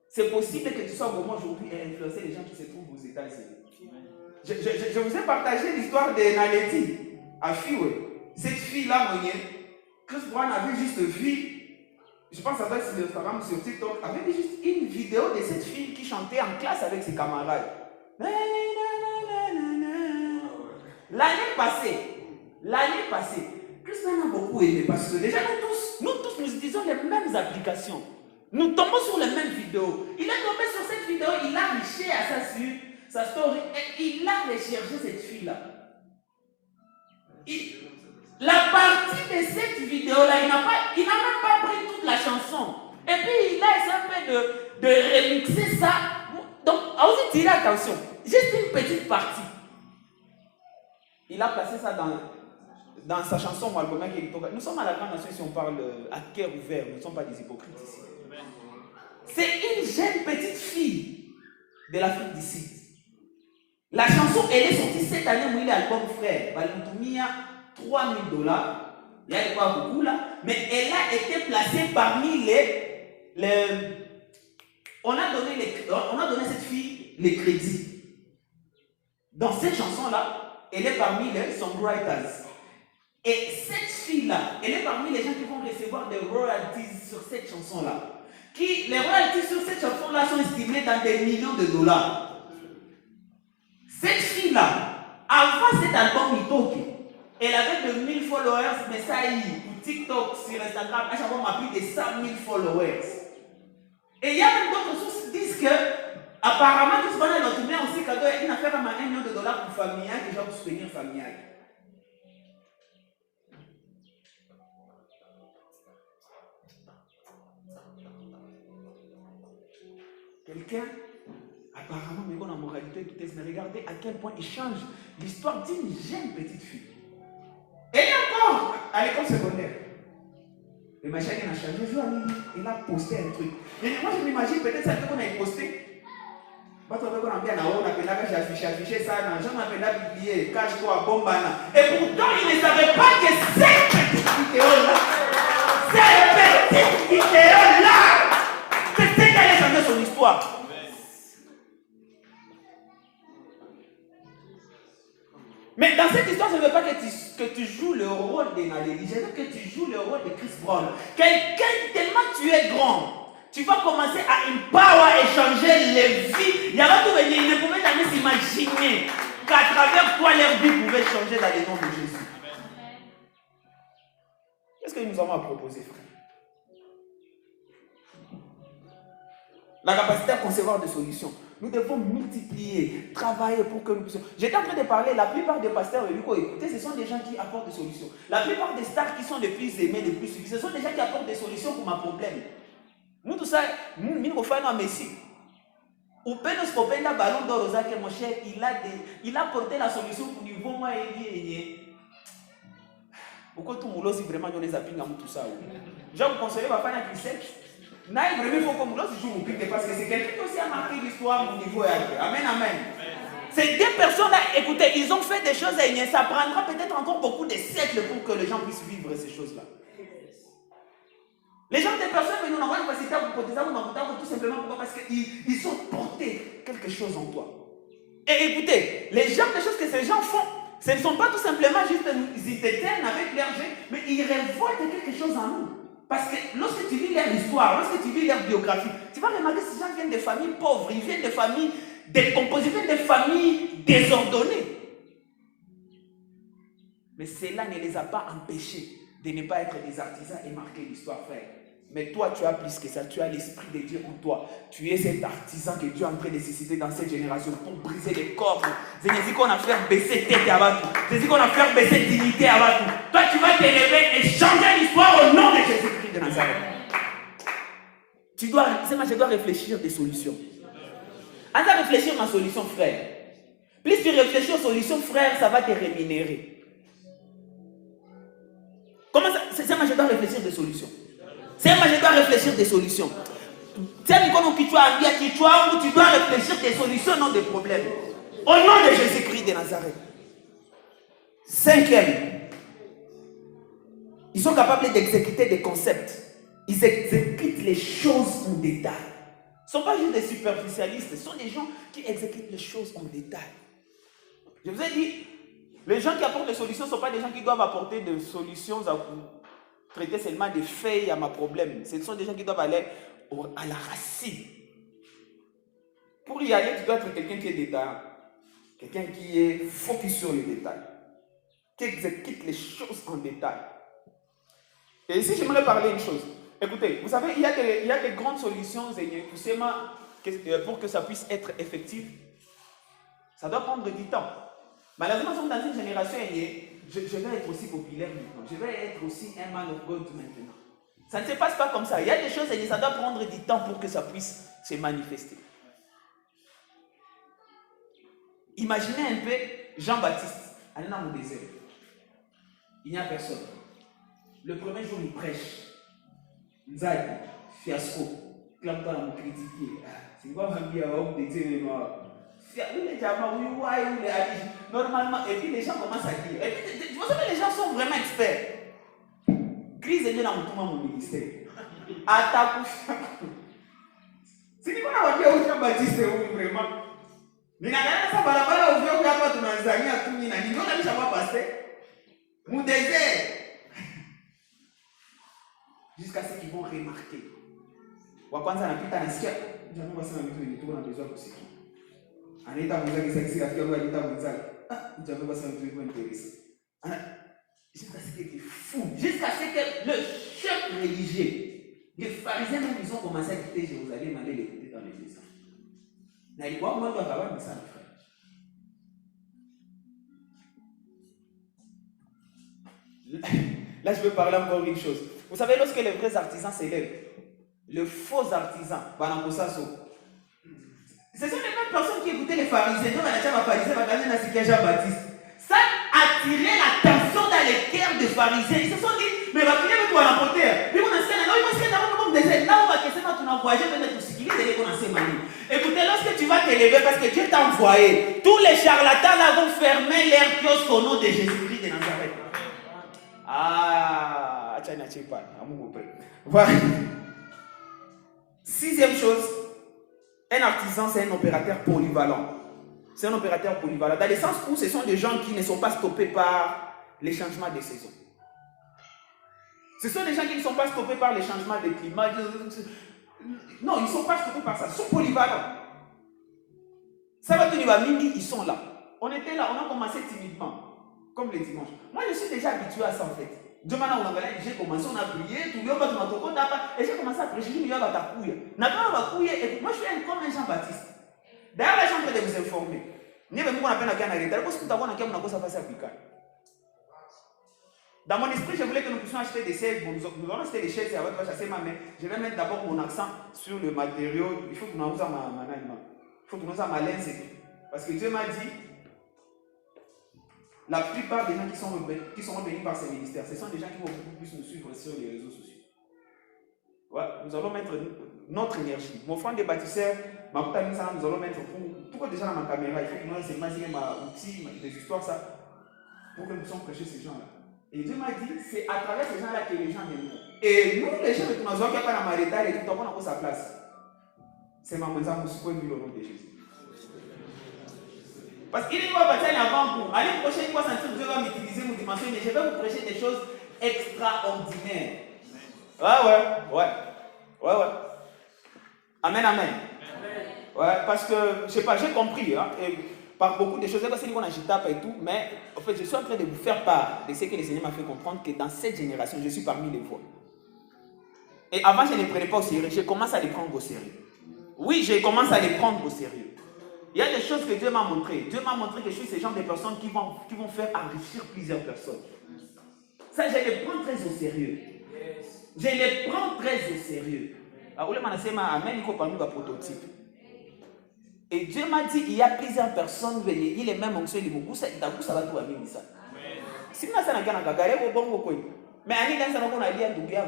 C'est possible que tu sois au moment aujourd'hui et influencer les gens qui se trouvent aux États-Unis. Je vous ai partagé l'histoire de Naledi à Fiwe. Cette fille-là, Chris Brown avait juste vu, je pense que ça doit être sur Instagram, sur TikTok, avait vu juste une vidéo de cette fille qui chantait en classe avec ses camarades. L'année passée, Christ en a beaucoup aimé parce que déjà nous tous, nous utilisons les mêmes applications. Nous tombons sur les mêmes vidéos. Il est tombé sur cette vidéo, il a riché à sa story et il a recherché cette fille-là. La partie de cette vidéo-là, il n'a même pas pris toute la chanson. Et puis il a essayé un peu de remixer ça. Donc, aussi tirer attention. Juste une petite partie. Il a placé ça dans sa chanson Malcolm X. Nous sommes à la grande nation si on parle à cœur ouvert. Nous ne sommes pas des hypocrites ici. C'est une jeune petite fille de l'Afrique du Sud. La chanson, elle est sortie cette année où il est album frère. Valentumia, $3 000. Il y a pas beaucoup là. Mais elle a été placée parmi on a donné cette fille les crédits. Dans cette chanson-là, elle est parmi les songwriters. Et cette fille-là, elle est parmi les gens qui vont recevoir des royalties sur cette chanson-là. Les royalties sur cette chanson-là sont estimées dans des millions de dollars. Cette fille-là, avant cet album Itoki, elle avait de 1000 followers, mais ça y est, pour TikTok, sur Instagram, à chaque fois, on a plus de 100 000 followers. Et il y a même d'autres sources qui disent que, apparemment, tout ce qu'on a retrouvé aussi, qu'il y a une affaire à $1 million pour familial, déjà pour soutenir familial. Quelqu'un, apparemment, mais qu'on a moralité, tout est, mais regardez à quel point il change l'histoire d'une jeune petite fille. Et encore, à l'école secondaire, le machin qui a changé, il a posté un truc. Mais moi, je m'imagine peut-être ça qu'on a posté. On a affiché ça, j'en ai publié, cache-toi, bombana. Et pourtant, il ne savait pas que cette petite vidéo-là, c'est ce qui allait changer son histoire. Mais dans cette histoire, je ne veux pas que tu joues le rôle de Nalélie, je veux que tu joues le rôle de Chris Brown. Quelqu'un, tellement tu es grand, tu vas commencer à empower et changer les vies. Il y a tout venir, ils ne pouvaient jamais s'imaginer qu'à travers toi, leur vie pouvait changer dans le nom de Jésus. Qu'est-ce que nous avons à proposer, frère? La capacité à concevoir des solutions. Nous devons multiplier, travailler pour que nous puissions. J'étais en train de parler, la plupart des pasteurs et Luco, écoutez, ce sont des gens qui apportent des solutions. La plupart des stars qui sont les plus aimés, les plus suivis, ce sont des gens qui apportent des solutions pour ma problème. Nous, tout ça, nous, nous faisons un messie. Ou peine scopenda ballon d'or aux actes, mon cher, il a porté la solution pour nous, bon, moi, et pourquoi tout le monde, si vraiment, nous les appuyons tout ça. Je vous conseille, va faire un Christ. Il faut comme l'autre jour parce que c'est quelqu'un qui aussi a marqué l'histoire au niveau. Amen, amen. Ces deux personnes-là, écoutez, ils ont fait des choses et ça prendra peut-être encore beaucoup de siècles pour que les gens puissent vivre ces choses-là. Les gens, des personnes, nous n'avons pas cité pour tout simplement pourquoi? Parce qu'ils ont porté quelque chose en toi. Et écoutez, les gens, les choses que ces gens font, ce ne sont pas tout simplement juste ils éteignent avec leur jeu, mais ils révoltent quelque chose en nous. Parce que lorsque tu lis leur histoire, lorsque tu lis leur biographie, tu vas remarquer que ces gens viennent de familles pauvres, ils viennent de familles décomposées, ils viennent de familles désordonnées. Mais cela ne les a pas empêchés de ne pas être des artisans et marquer l'histoire, frère. Mais toi, tu as plus que ça, tu as l'Esprit de Dieu en toi. Tu es cet artisan que Dieu est en train de susciter dans cette génération pour briser les cordes. C'est dit qu'on a fait baisser tête à Batou. C'est dit qu'on a fait baisser dignité à Batou. Toi, tu vas t'élever et changer l'histoire au nom de Jésus-Christ de Nazareth. Je dois réfléchir des solutions. En train de réfléchir à ma solution, frère. Plus tu réfléchis aux solutions, frère, ça va te rémunérer. Comment ça? C'est moi, je dois réfléchir des solutions. C'est moi, je dois réfléchir des solutions. C'est comme tu dois réfléchir des solutions, non des problèmes. Au nom de Jésus-Christ de Nazareth. Cinquième, ils sont capables d'exécuter des concepts. Ils exécutent les choses en détail. Ce ne sont pas juste des superficialistes, ce sont des gens qui exécutent les choses en détail. Je vous ai dit, les gens qui apportent des solutions ne sont pas des gens qui doivent apporter des solutions à traiter seulement des faits à ma problème. Ce sont des gens qui doivent aller à la racine. Pour y aller, tu dois être quelqu'un qui est détaillant. Quelqu'un qui est focus sur les détails. Qui exécute les choses en détail. Et ici, j'aimerais parler une chose. Écoutez, vous savez, il y a des grandes solutions pour que ça puisse être effectif. Ça doit prendre du temps. Malheureusement, nous sommes dans une génération, je vais être aussi populaire maintenant. Je vais être aussi un man of God maintenant. Ça ne se passe pas comme ça. Il y a des choses, ça doit prendre du temps pour que ça puisse se manifester. Imaginez un peu Jean-Baptiste, allez dans mon désert. Il n'y a personne. Le premier jour, il prêche. Nzadi, fiasco. Clame-toi dans mon critiquer. C'est quoi ma vie à homme de Dieu? Normalement, et puis les gens commencent à dire. Et puis, vous savez, les gens sont vraiment experts. Crise est dans mon ministère. Attaque. C'est quoi la vie à Jean-Baptiste vraiment? Mais la dernière fois, balabala ouvert ou pas ton Tanzanie à tout mina. Ni on a dit ça va passer. Mon désert. Jusqu'à ce qu'ils vont remarquer. Wakwanza anapita nasikia jamaa basi na vitu vingi na besoin kusikia. Anaita mwenzake sasa kisi rafiki yangu anaita mwenzake. Jamaa basi na vitu vingi intéressant. Jusqu'à ce que c'est fou. Jusqu'à ce que le chef religieux, les pharisiens même ils ont commencé à quitter Jérusalem, aller l'écouter dans les maisons. Na ilikuwa mwendo akawa msana frère. Là je veux parler encore une chose. Vous savez, lorsque les vrais artisans s'élèvent, le faux artisan, ce sont les mêmes personnes qui écoutaient les pharisiens. Jean-Baptiste. Ça attirait l'attention dans les cœurs des pharisiens. Ils se sont dit, mais va finir avec toi à l'emporter. Écoutez, lorsque tu vas t'élever parce que Dieu t'a envoyé, tous les charlatans là vont fermer leur kiosque au nom de Jésus-Christ de Nazareth. Voilà. Sixième chose, un artisan, c'est un opérateur polyvalent. C'est un opérateur polyvalent. Dans le sens où ce sont des gens qui ne sont pas stoppés par les changements de saison. Ce sont des gens qui ne sont pas stoppés par les changements de climat. Non, ils ne sont pas stoppés par ça. Ils sont polyvalents. Ça va tenir à midi, ils sont là. On était là, on a commencé timidement, comme les dimanches. Moi, je suis déjà habitué à ça en fait. Demain, j'ai commencé, on a prié, tout le monde et j'ai commencé à prêcher, et moi je suis comme un Jean-Baptiste. D'ailleurs, là, je suis en train de vous informer. Dans mon esprit, je voulais que nous puissions acheter des chaises. Bon, nous allons acheter des chaises et avec moi chasser ma main. Je vais mettre d'abord mon accent sur le matériau. Il faut que nous ayons ma lens. Parce que Dieu m'a dit, la plupart des gens qui sont bénis par ces ministères, ce sont des gens qui vont beaucoup plus nous suivre sur les réseaux sociaux. Ouais, nous allons mettre notre énergie. Mon frère de bâtisseur, nous allons mettre pourquoi déjà dans ma caméra, il faut que nous imaginer ma outil, des histoires, ça, pour que nous puissions prêcher ces gens-là. Et Dieu m'a dit, c'est à travers ces gens-là que les gens viennent. Et nous, les gens de Tounazoa, qui n'ont pas la marital et tout, on a sa place. C'est ma maison, nous suppose au nom de Jésus. Parce qu'il ne va pas aller avant vous. Allez, prochaine fois, Dieu va m'utiliser mon dimension, mais je vais vous prêcher des choses extraordinaires. Ouais. Amen. Ouais, parce que, je sais pas, j'ai compris, hein, et par beaucoup de choses, c'est qu'on a tape et tout, mais en fait, je suis en train de vous faire part de ce que le Seigneur m'a fait comprendre que dans cette génération, je suis parmi les voix. Et avant, je ne les prenais pas au sérieux, je commence à les prendre au sérieux. Oui, je commence à les prendre au sérieux. Il y a des choses que Dieu m'a montrées. Dieu m'a montré que je suis ce genre de personnes qui vont faire enrichir plusieurs personnes. Ça, je les prends très au sérieux. Je les prends très au sérieux. Et Dieu m'a dit, il y a plusieurs personnes venues. Il est même onction de beaucoup. Ça va tout amener ça. Si vous avez un gagare, vous avez un peu. Mais à l'île, on a dit un doubiam.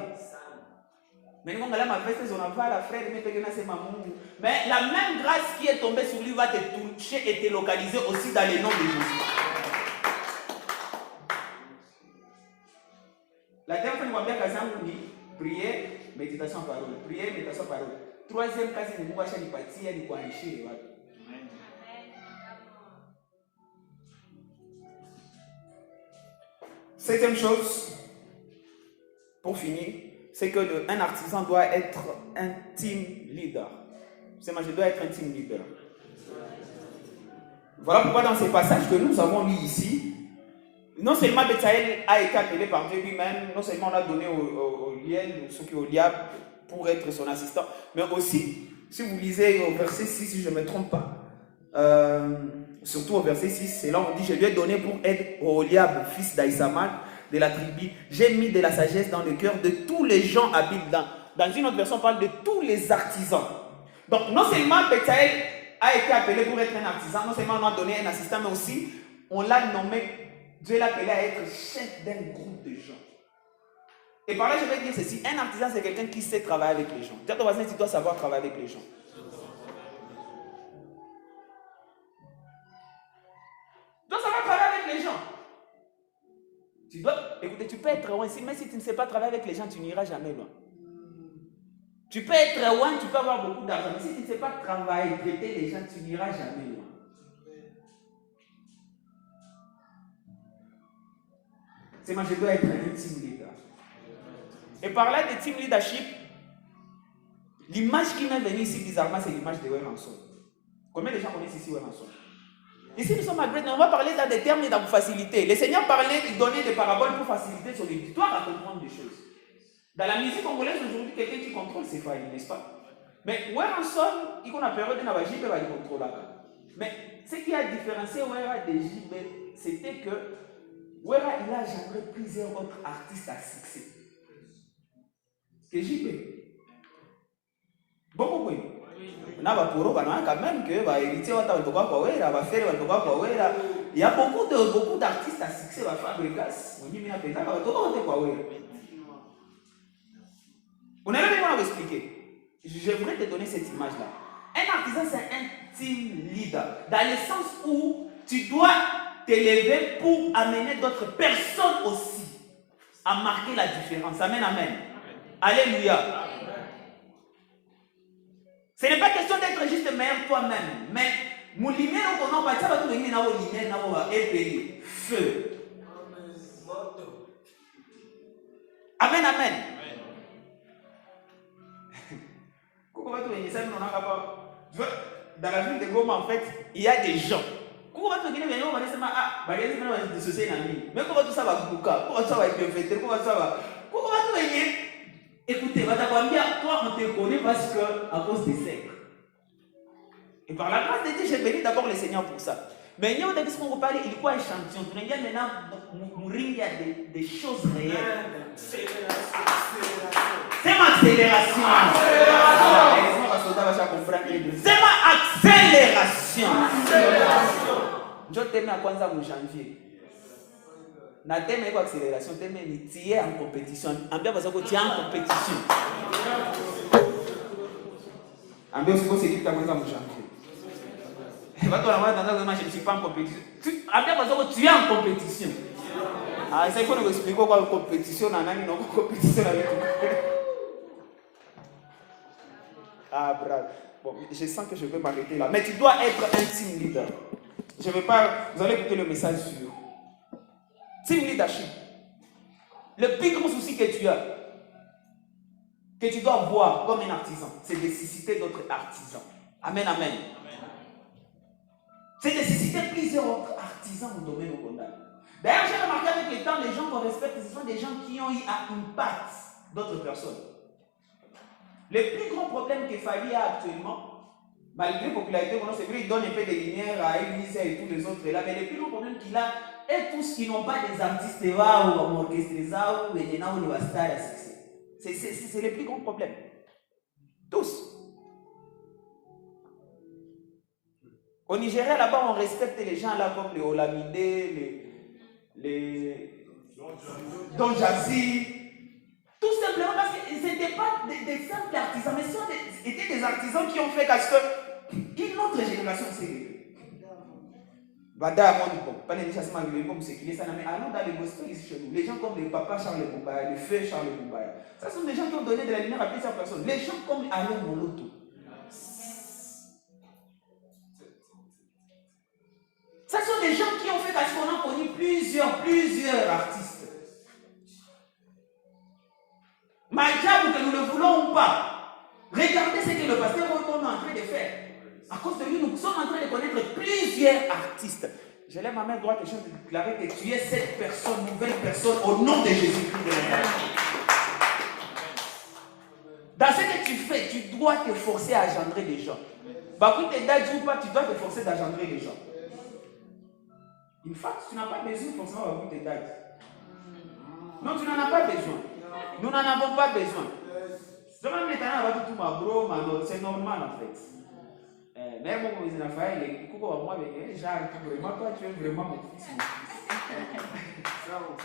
Mais nous, on a la frère, mais la même grâce qui est tombée sur lui va te toucher et te localiser aussi dans le nom de Jésus. La dernière fois, nous avons bien dit prière, méditation, parole. Prière, méditation, parole. Troisième cas, c'est que nous avons partie et nous avons enrichi. Septième chose, pour finir, c'est qu'un artisan doit être un team leader. Je dois être un team leader. Voilà pourquoi dans ces passages que nous avons lus ici, Non seulement Betsaël a été appelé par Dieu lui-même, non seulement on a donné au Liel, ceux qui au diable, pour être son assistant, mais aussi, si vous lisez au verset 6, si je ne me trompe pas, surtout au verset 6, c'est là où on dit, je lui ai donné pour aide Oholiab, fils d'Aïsaman, de la tribu, j'ai mis de la sagesse dans le cœur de tous les gens habitant. Dans une autre version, on parle de tous les artisans. Donc, non seulement Betsaël a été appelé pour être un artisan, non seulement on a donné un assistant, mais aussi, on l'a nommé, Dieu l'a appelé à être chef d'un groupe de gens. Et par là, je vais dire ceci, un artisan, c'est quelqu'un qui sait travailler avec les gens. Dis à ton voisin, tu dois savoir travailler avec les gens. Tu dois savoir travailler avec les gens. Écoutez, tu peux être loin ici, mais si tu ne sais pas travailler avec les gens, tu n'iras jamais loin. Tu peux être loin, tu peux avoir beaucoup d'argent, mais si tu ne sais pas travailler, traiter les gens, tu n'iras jamais loin. C'est moi, je dois être un team leader. Et par là, de team leadership, l'image qui m'est venue ici bizarrement, c'est l'image de Weranson. Combien de gens connaissent ici Weranson? Ici, nous sommes à Great, on va parler dans des termes et dans facilité. Le Seigneur parlait, il donnait des paraboles pour faciliter son auditoire à comprendre des choses. Dans la musique congolaise aujourd'hui, quelqu'un qui contrôle ses failles, n'est-ce pas? Mais Weranson, il y a une période de la JB, il contrôle. Mais ce qui a différencié Wera de JB, c'était que Wera, il a engendré plusieurs autres artistes à succès. Que JB. Beaucoup, oui. Il y a beaucoup d'artistes à succès. On allait bien vous expliquer. J'aimerais te donner cette image-là. Un artisan, c'est un team leader. Dans le sens où tu dois t'élever pour amener d'autres personnes aussi à marquer la différence. Amen, amen. Alléluia. Ce n'est pas question d'être juste meilleur toi-même, mais mouliné au kono ba taba tu na wo liné na wo epeli feu. Amen, amen. Dans la ville de Goma, en fait, il y a des gens. Mais comment tout ça va bouca? Comment ça va être fait? Comment ça va? Comment va tout venir? Écoutez, toi on te connaît parce que à cause des sectes. Et par la grâce de Dieu, j'ai béni d'abord le Seigneur pour ça. Mais il y a des qu'on parle, il faut un échantillon. Il y a maintenant des choses réelles. C'est ma accélération. C'est ma accélération. Je t'aime à quoi ça en janvier. Na thème quoi accélération, thème ni tirer en compétition. En bien parce que tu es en compétition. En bien c'est que tu as quoi ça en janvier. Et va toi là dans un je ne suis pas en compétition. En bien parce que tu es en compétition. Ah, c'est quoi nous expliquer quoi la compétition na nani non compétition avec toi. Ah bravo. Bon, je sens que je vais m'arrêter là. Mais tu dois être un team leader. Je ne vais pas. Vous allez écouter le message sur team leadership. Le plus grand souci que tu as, que tu dois voir comme un artisan, c'est de susciter d'autres artisans. Amen, amen. C'est de susciter plusieurs autres artisans au domaine au condamné. D'ailleurs, j'ai remarqué avec le temps, les gens qu'on respecte, ce sont des gens qui ont eu un impact d'autres personnes. Le plus grand problème que Fali a actuellement, malgré la popularité, c'est vrai, il donne un peu de lumière à Elisa et tous les autres là, mais le plus grand problème qu'il a, et tous qui n'ont pas des artistes ou orchestres ou des stars à succès. C'est le plus grand problème. Tous. Au Nigeria, là-bas, on respecte les gens là comme les Olamide, les Don Jazzy. Tout simplement parce que ce n'étaient pas des simples artisans, mais c'était des artisans qui ont fait parce que une autre génération s'est levée. Allons dans les gospels ici chez nous. Les gens comme le papa Charles Boubaya, le feu Charles Boubaya. Ça sont des gens qui ont donné de la lumière à plusieurs personnes. Les gens comme Alain Moloto. Ça sont des gens qui ont fait parce qu'on a connu plusieurs artistes. Malgré que nous le voulons ou pas, regardez ce que le pasteur Oton est en train de faire. À cause de lui, nous sommes en train de connaître plusieurs artistes. Je lève ma main droite et je vais te déclarer que tu es cette personne, nouvelle personne, au nom de Jésus-Christ de Nazareth. Dans ce que tu fais, tu dois te forcer à engendrer des gens. Bah, tu t'es ou pas, tu dois te forcer d'engendrer des gens. In fact, tu n'as pas besoin forcément de tes dates. Non, tu n'en as pas besoin. Nous n'en avons pas besoin. C'est normal en fait. Mais moi, je n'ai pas fait moi, vraiment, toi, tu es vraiment mon fils.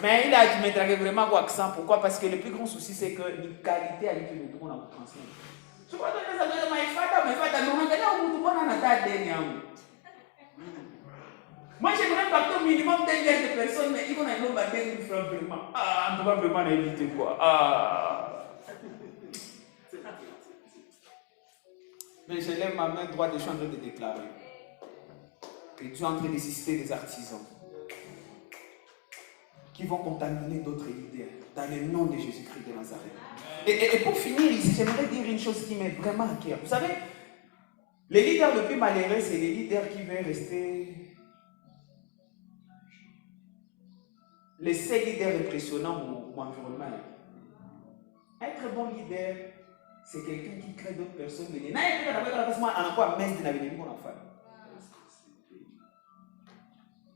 Mais il a dit, mais tu vraiment quoi accent. Pourquoi? Parce que le plus grand souci, c'est que les qualités à l'utilité, on a transmis. Je crois que ça doit être ma fata, non, mais moi, j'aimerais partir au minimum d'un milliard de personnes, mais ils vont aller au baptême du frère vraiment. Ah, on ne peut pas vraiment éviter quoi. Ah. Mais je lève ma main droite et je suis en train de déclarer que Dieu est en train de susciter des artisans qui vont contaminer d'autres leaders dans le nom de Jésus-Christ de Nazareth. Et pour finir ici, j'aimerais dire une chose qui m'est vraiment à cœur. Vous savez, les leaders le plus malheureux, c'est les leaders qui veulent rester les seuls leaders impressionnants ou environnement. Un très bon leader, c'est quelqu'un qui crée d'autres personnes. Mais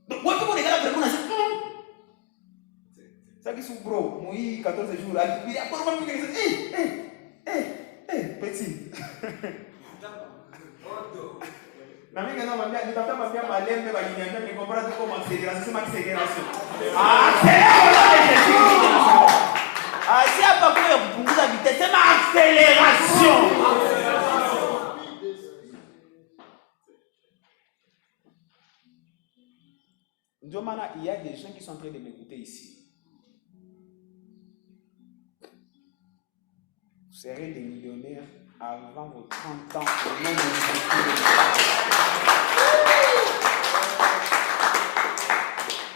donc, moi, tout le monde est là, vraiment, ça qui est bro, moi, 14 jours, il y a pas de monde qui dit, petit. Si à pas pour vous habiter, c'est ma accélération. Il y a des gens qui sont en train de m'écouter ici. Vous serez des millionnaires avant vos 30 ans au nom de Jésus-Christ.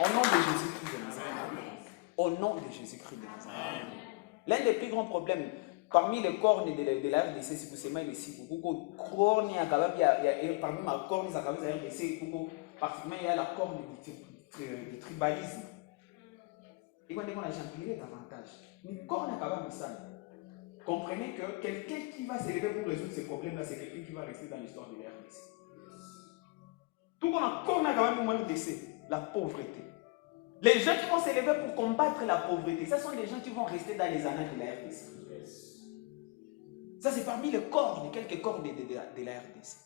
Au nom de Jésus-Christ de Nazareth. Au nom de Jésus-Christ de Nazareth. L'un des plus grands problèmes parmi les cornes de la RDC, c'est que c'est mal ici. Parmi ma corne, ça la RDC, particulièrement il y a la corne du tribalisme. Et quand on a empiré davantage, une corne à Kabam ça. Comprenez que quelqu'un qui va s'élever pour résoudre ces problèmes-là, c'est quelqu'un qui va rester dans l'histoire de la RDC. Tout qu'on a corne à Kabam RDC, la pauvreté. Les gens qui vont s'élever pour combattre la pauvreté, ce sont les gens qui vont rester dans les annales de la RDC. Ça, c'est parmi les cornes, quelques cornes de la RDC.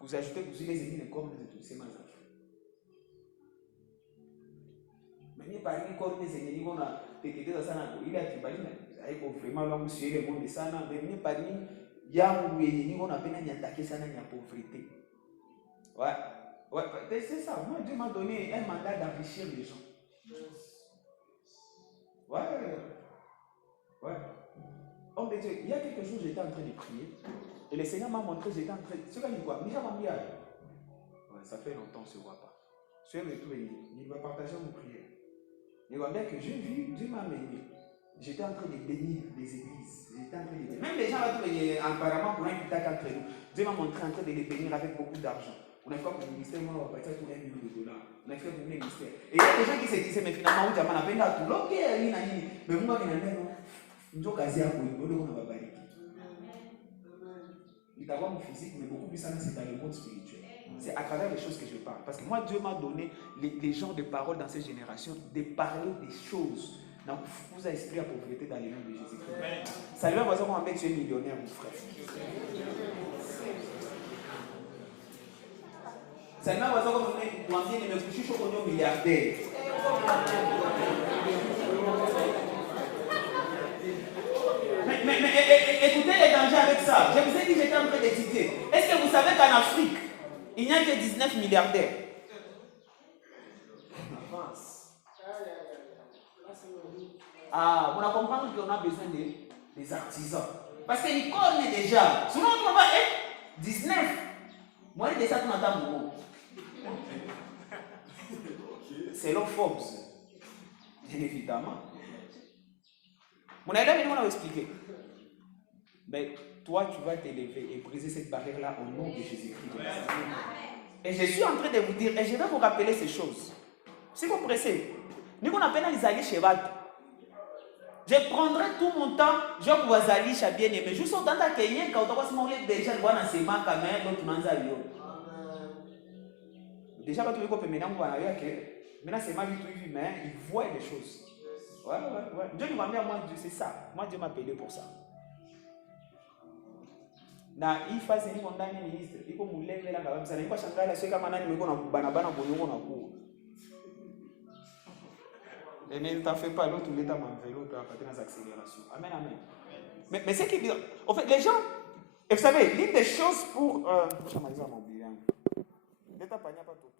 Vous ajoutez que vous les ennemis les cornes de tous ces mazafs. Mais parmi les cornes des ennemis, on a téqué dans ça, il a tribalé, il a vraiment là, monsieur, le monde de ça, mais parmi il y a un ennemis, on a peine à attaquer ça, il y a pauvreté. Ouais. Ouais, c'est ça. Moi, Dieu m'a donné un mandat d'enrichir les gens. Ouais. Homme de Dieu, il y a quelques jours, j'étais en train de prier. Et le Seigneur m'a montré, j'étais en train de... Ce gars dit quoi? Ouais, ça fait longtemps, on ne se voit pas. Suivez tout et il va partager mon prière. Il va dire que j'ai vu, Dieu m'a amené. J'étais en train de bénir des églises. J'étais en train de bénir. Même les gens là, apparemment, pour un pitac entre nous, Dieu m'a montré en train de les bénir avec beaucoup d'argent. On a fait pour le ministère, on va partir pour $1 million. On a fait pour le ministère. Et il y a des gens qui se disaient, mais finalement, on a fait là tout. Ok, mais moi, je n'ai pas nous avons casé à Boïbo, on va barriquer. Il y a mon physique, mais beaucoup plus ça, c'est dans le monde spirituel. C'est à travers les choses que je parle. Parce que moi, Dieu m'a donné les gens de parole dans cette génération, de parler des choses. Donc, vous avez esprit à pauvreté dans les noms de Jésus-Christ. Salut, on va dire qu'on tu es millionnaire, mon frère. C'est même parce qu'on est me coucher chaud qu'on est milliardaire. Mais écoutez les dangers avec ça. Je vous ai dit que j'étais en train d'étudier. Est-ce que vous savez qu'en Afrique, il n'y a que 19 milliardaires? Ah, on a compris qu'on a besoin des artisans. Parce qu'ils connaissent déjà. Sinon, on va être 19. Moi, je dis ça tout le temps. C'est leur Forbes. Bien évidemment. Mon élève, on a expliqué. Mais toi, tu vas t'élever et briser cette barrière-là au nom de Jésus-Christ. Et je suis en train de vous dire, et je vais vous rappeler ces choses. Si vous pressez, nous on appelle les alliés chez Vat. Je prendrai tout mon temps, je vous allier chez bien aimé. Juste autant que rien, quand on va se montrer déjà, on va se mettre quand même, l'autre manza yo. Déjà, quand tu veux qu'on peut maintenant, on va aller que maintenant c'est ma vie, mais il voit les choses. Ouais. Dieu nous m'a mis à moi, Dieu, c'est ça. Moi, Dieu m'a appelé pour ça. Na hii fasi niko ndani ministre iko muleve la kabisa niko shangala sio kama nani niko na bana bongo na ku et ne t'en fais pas l'autre l'état ma vélo tu vas pas dans accélération amen mais c'est qui en fait les gens et vous savez l'une des choses pour je m'en oublié l'état pas tout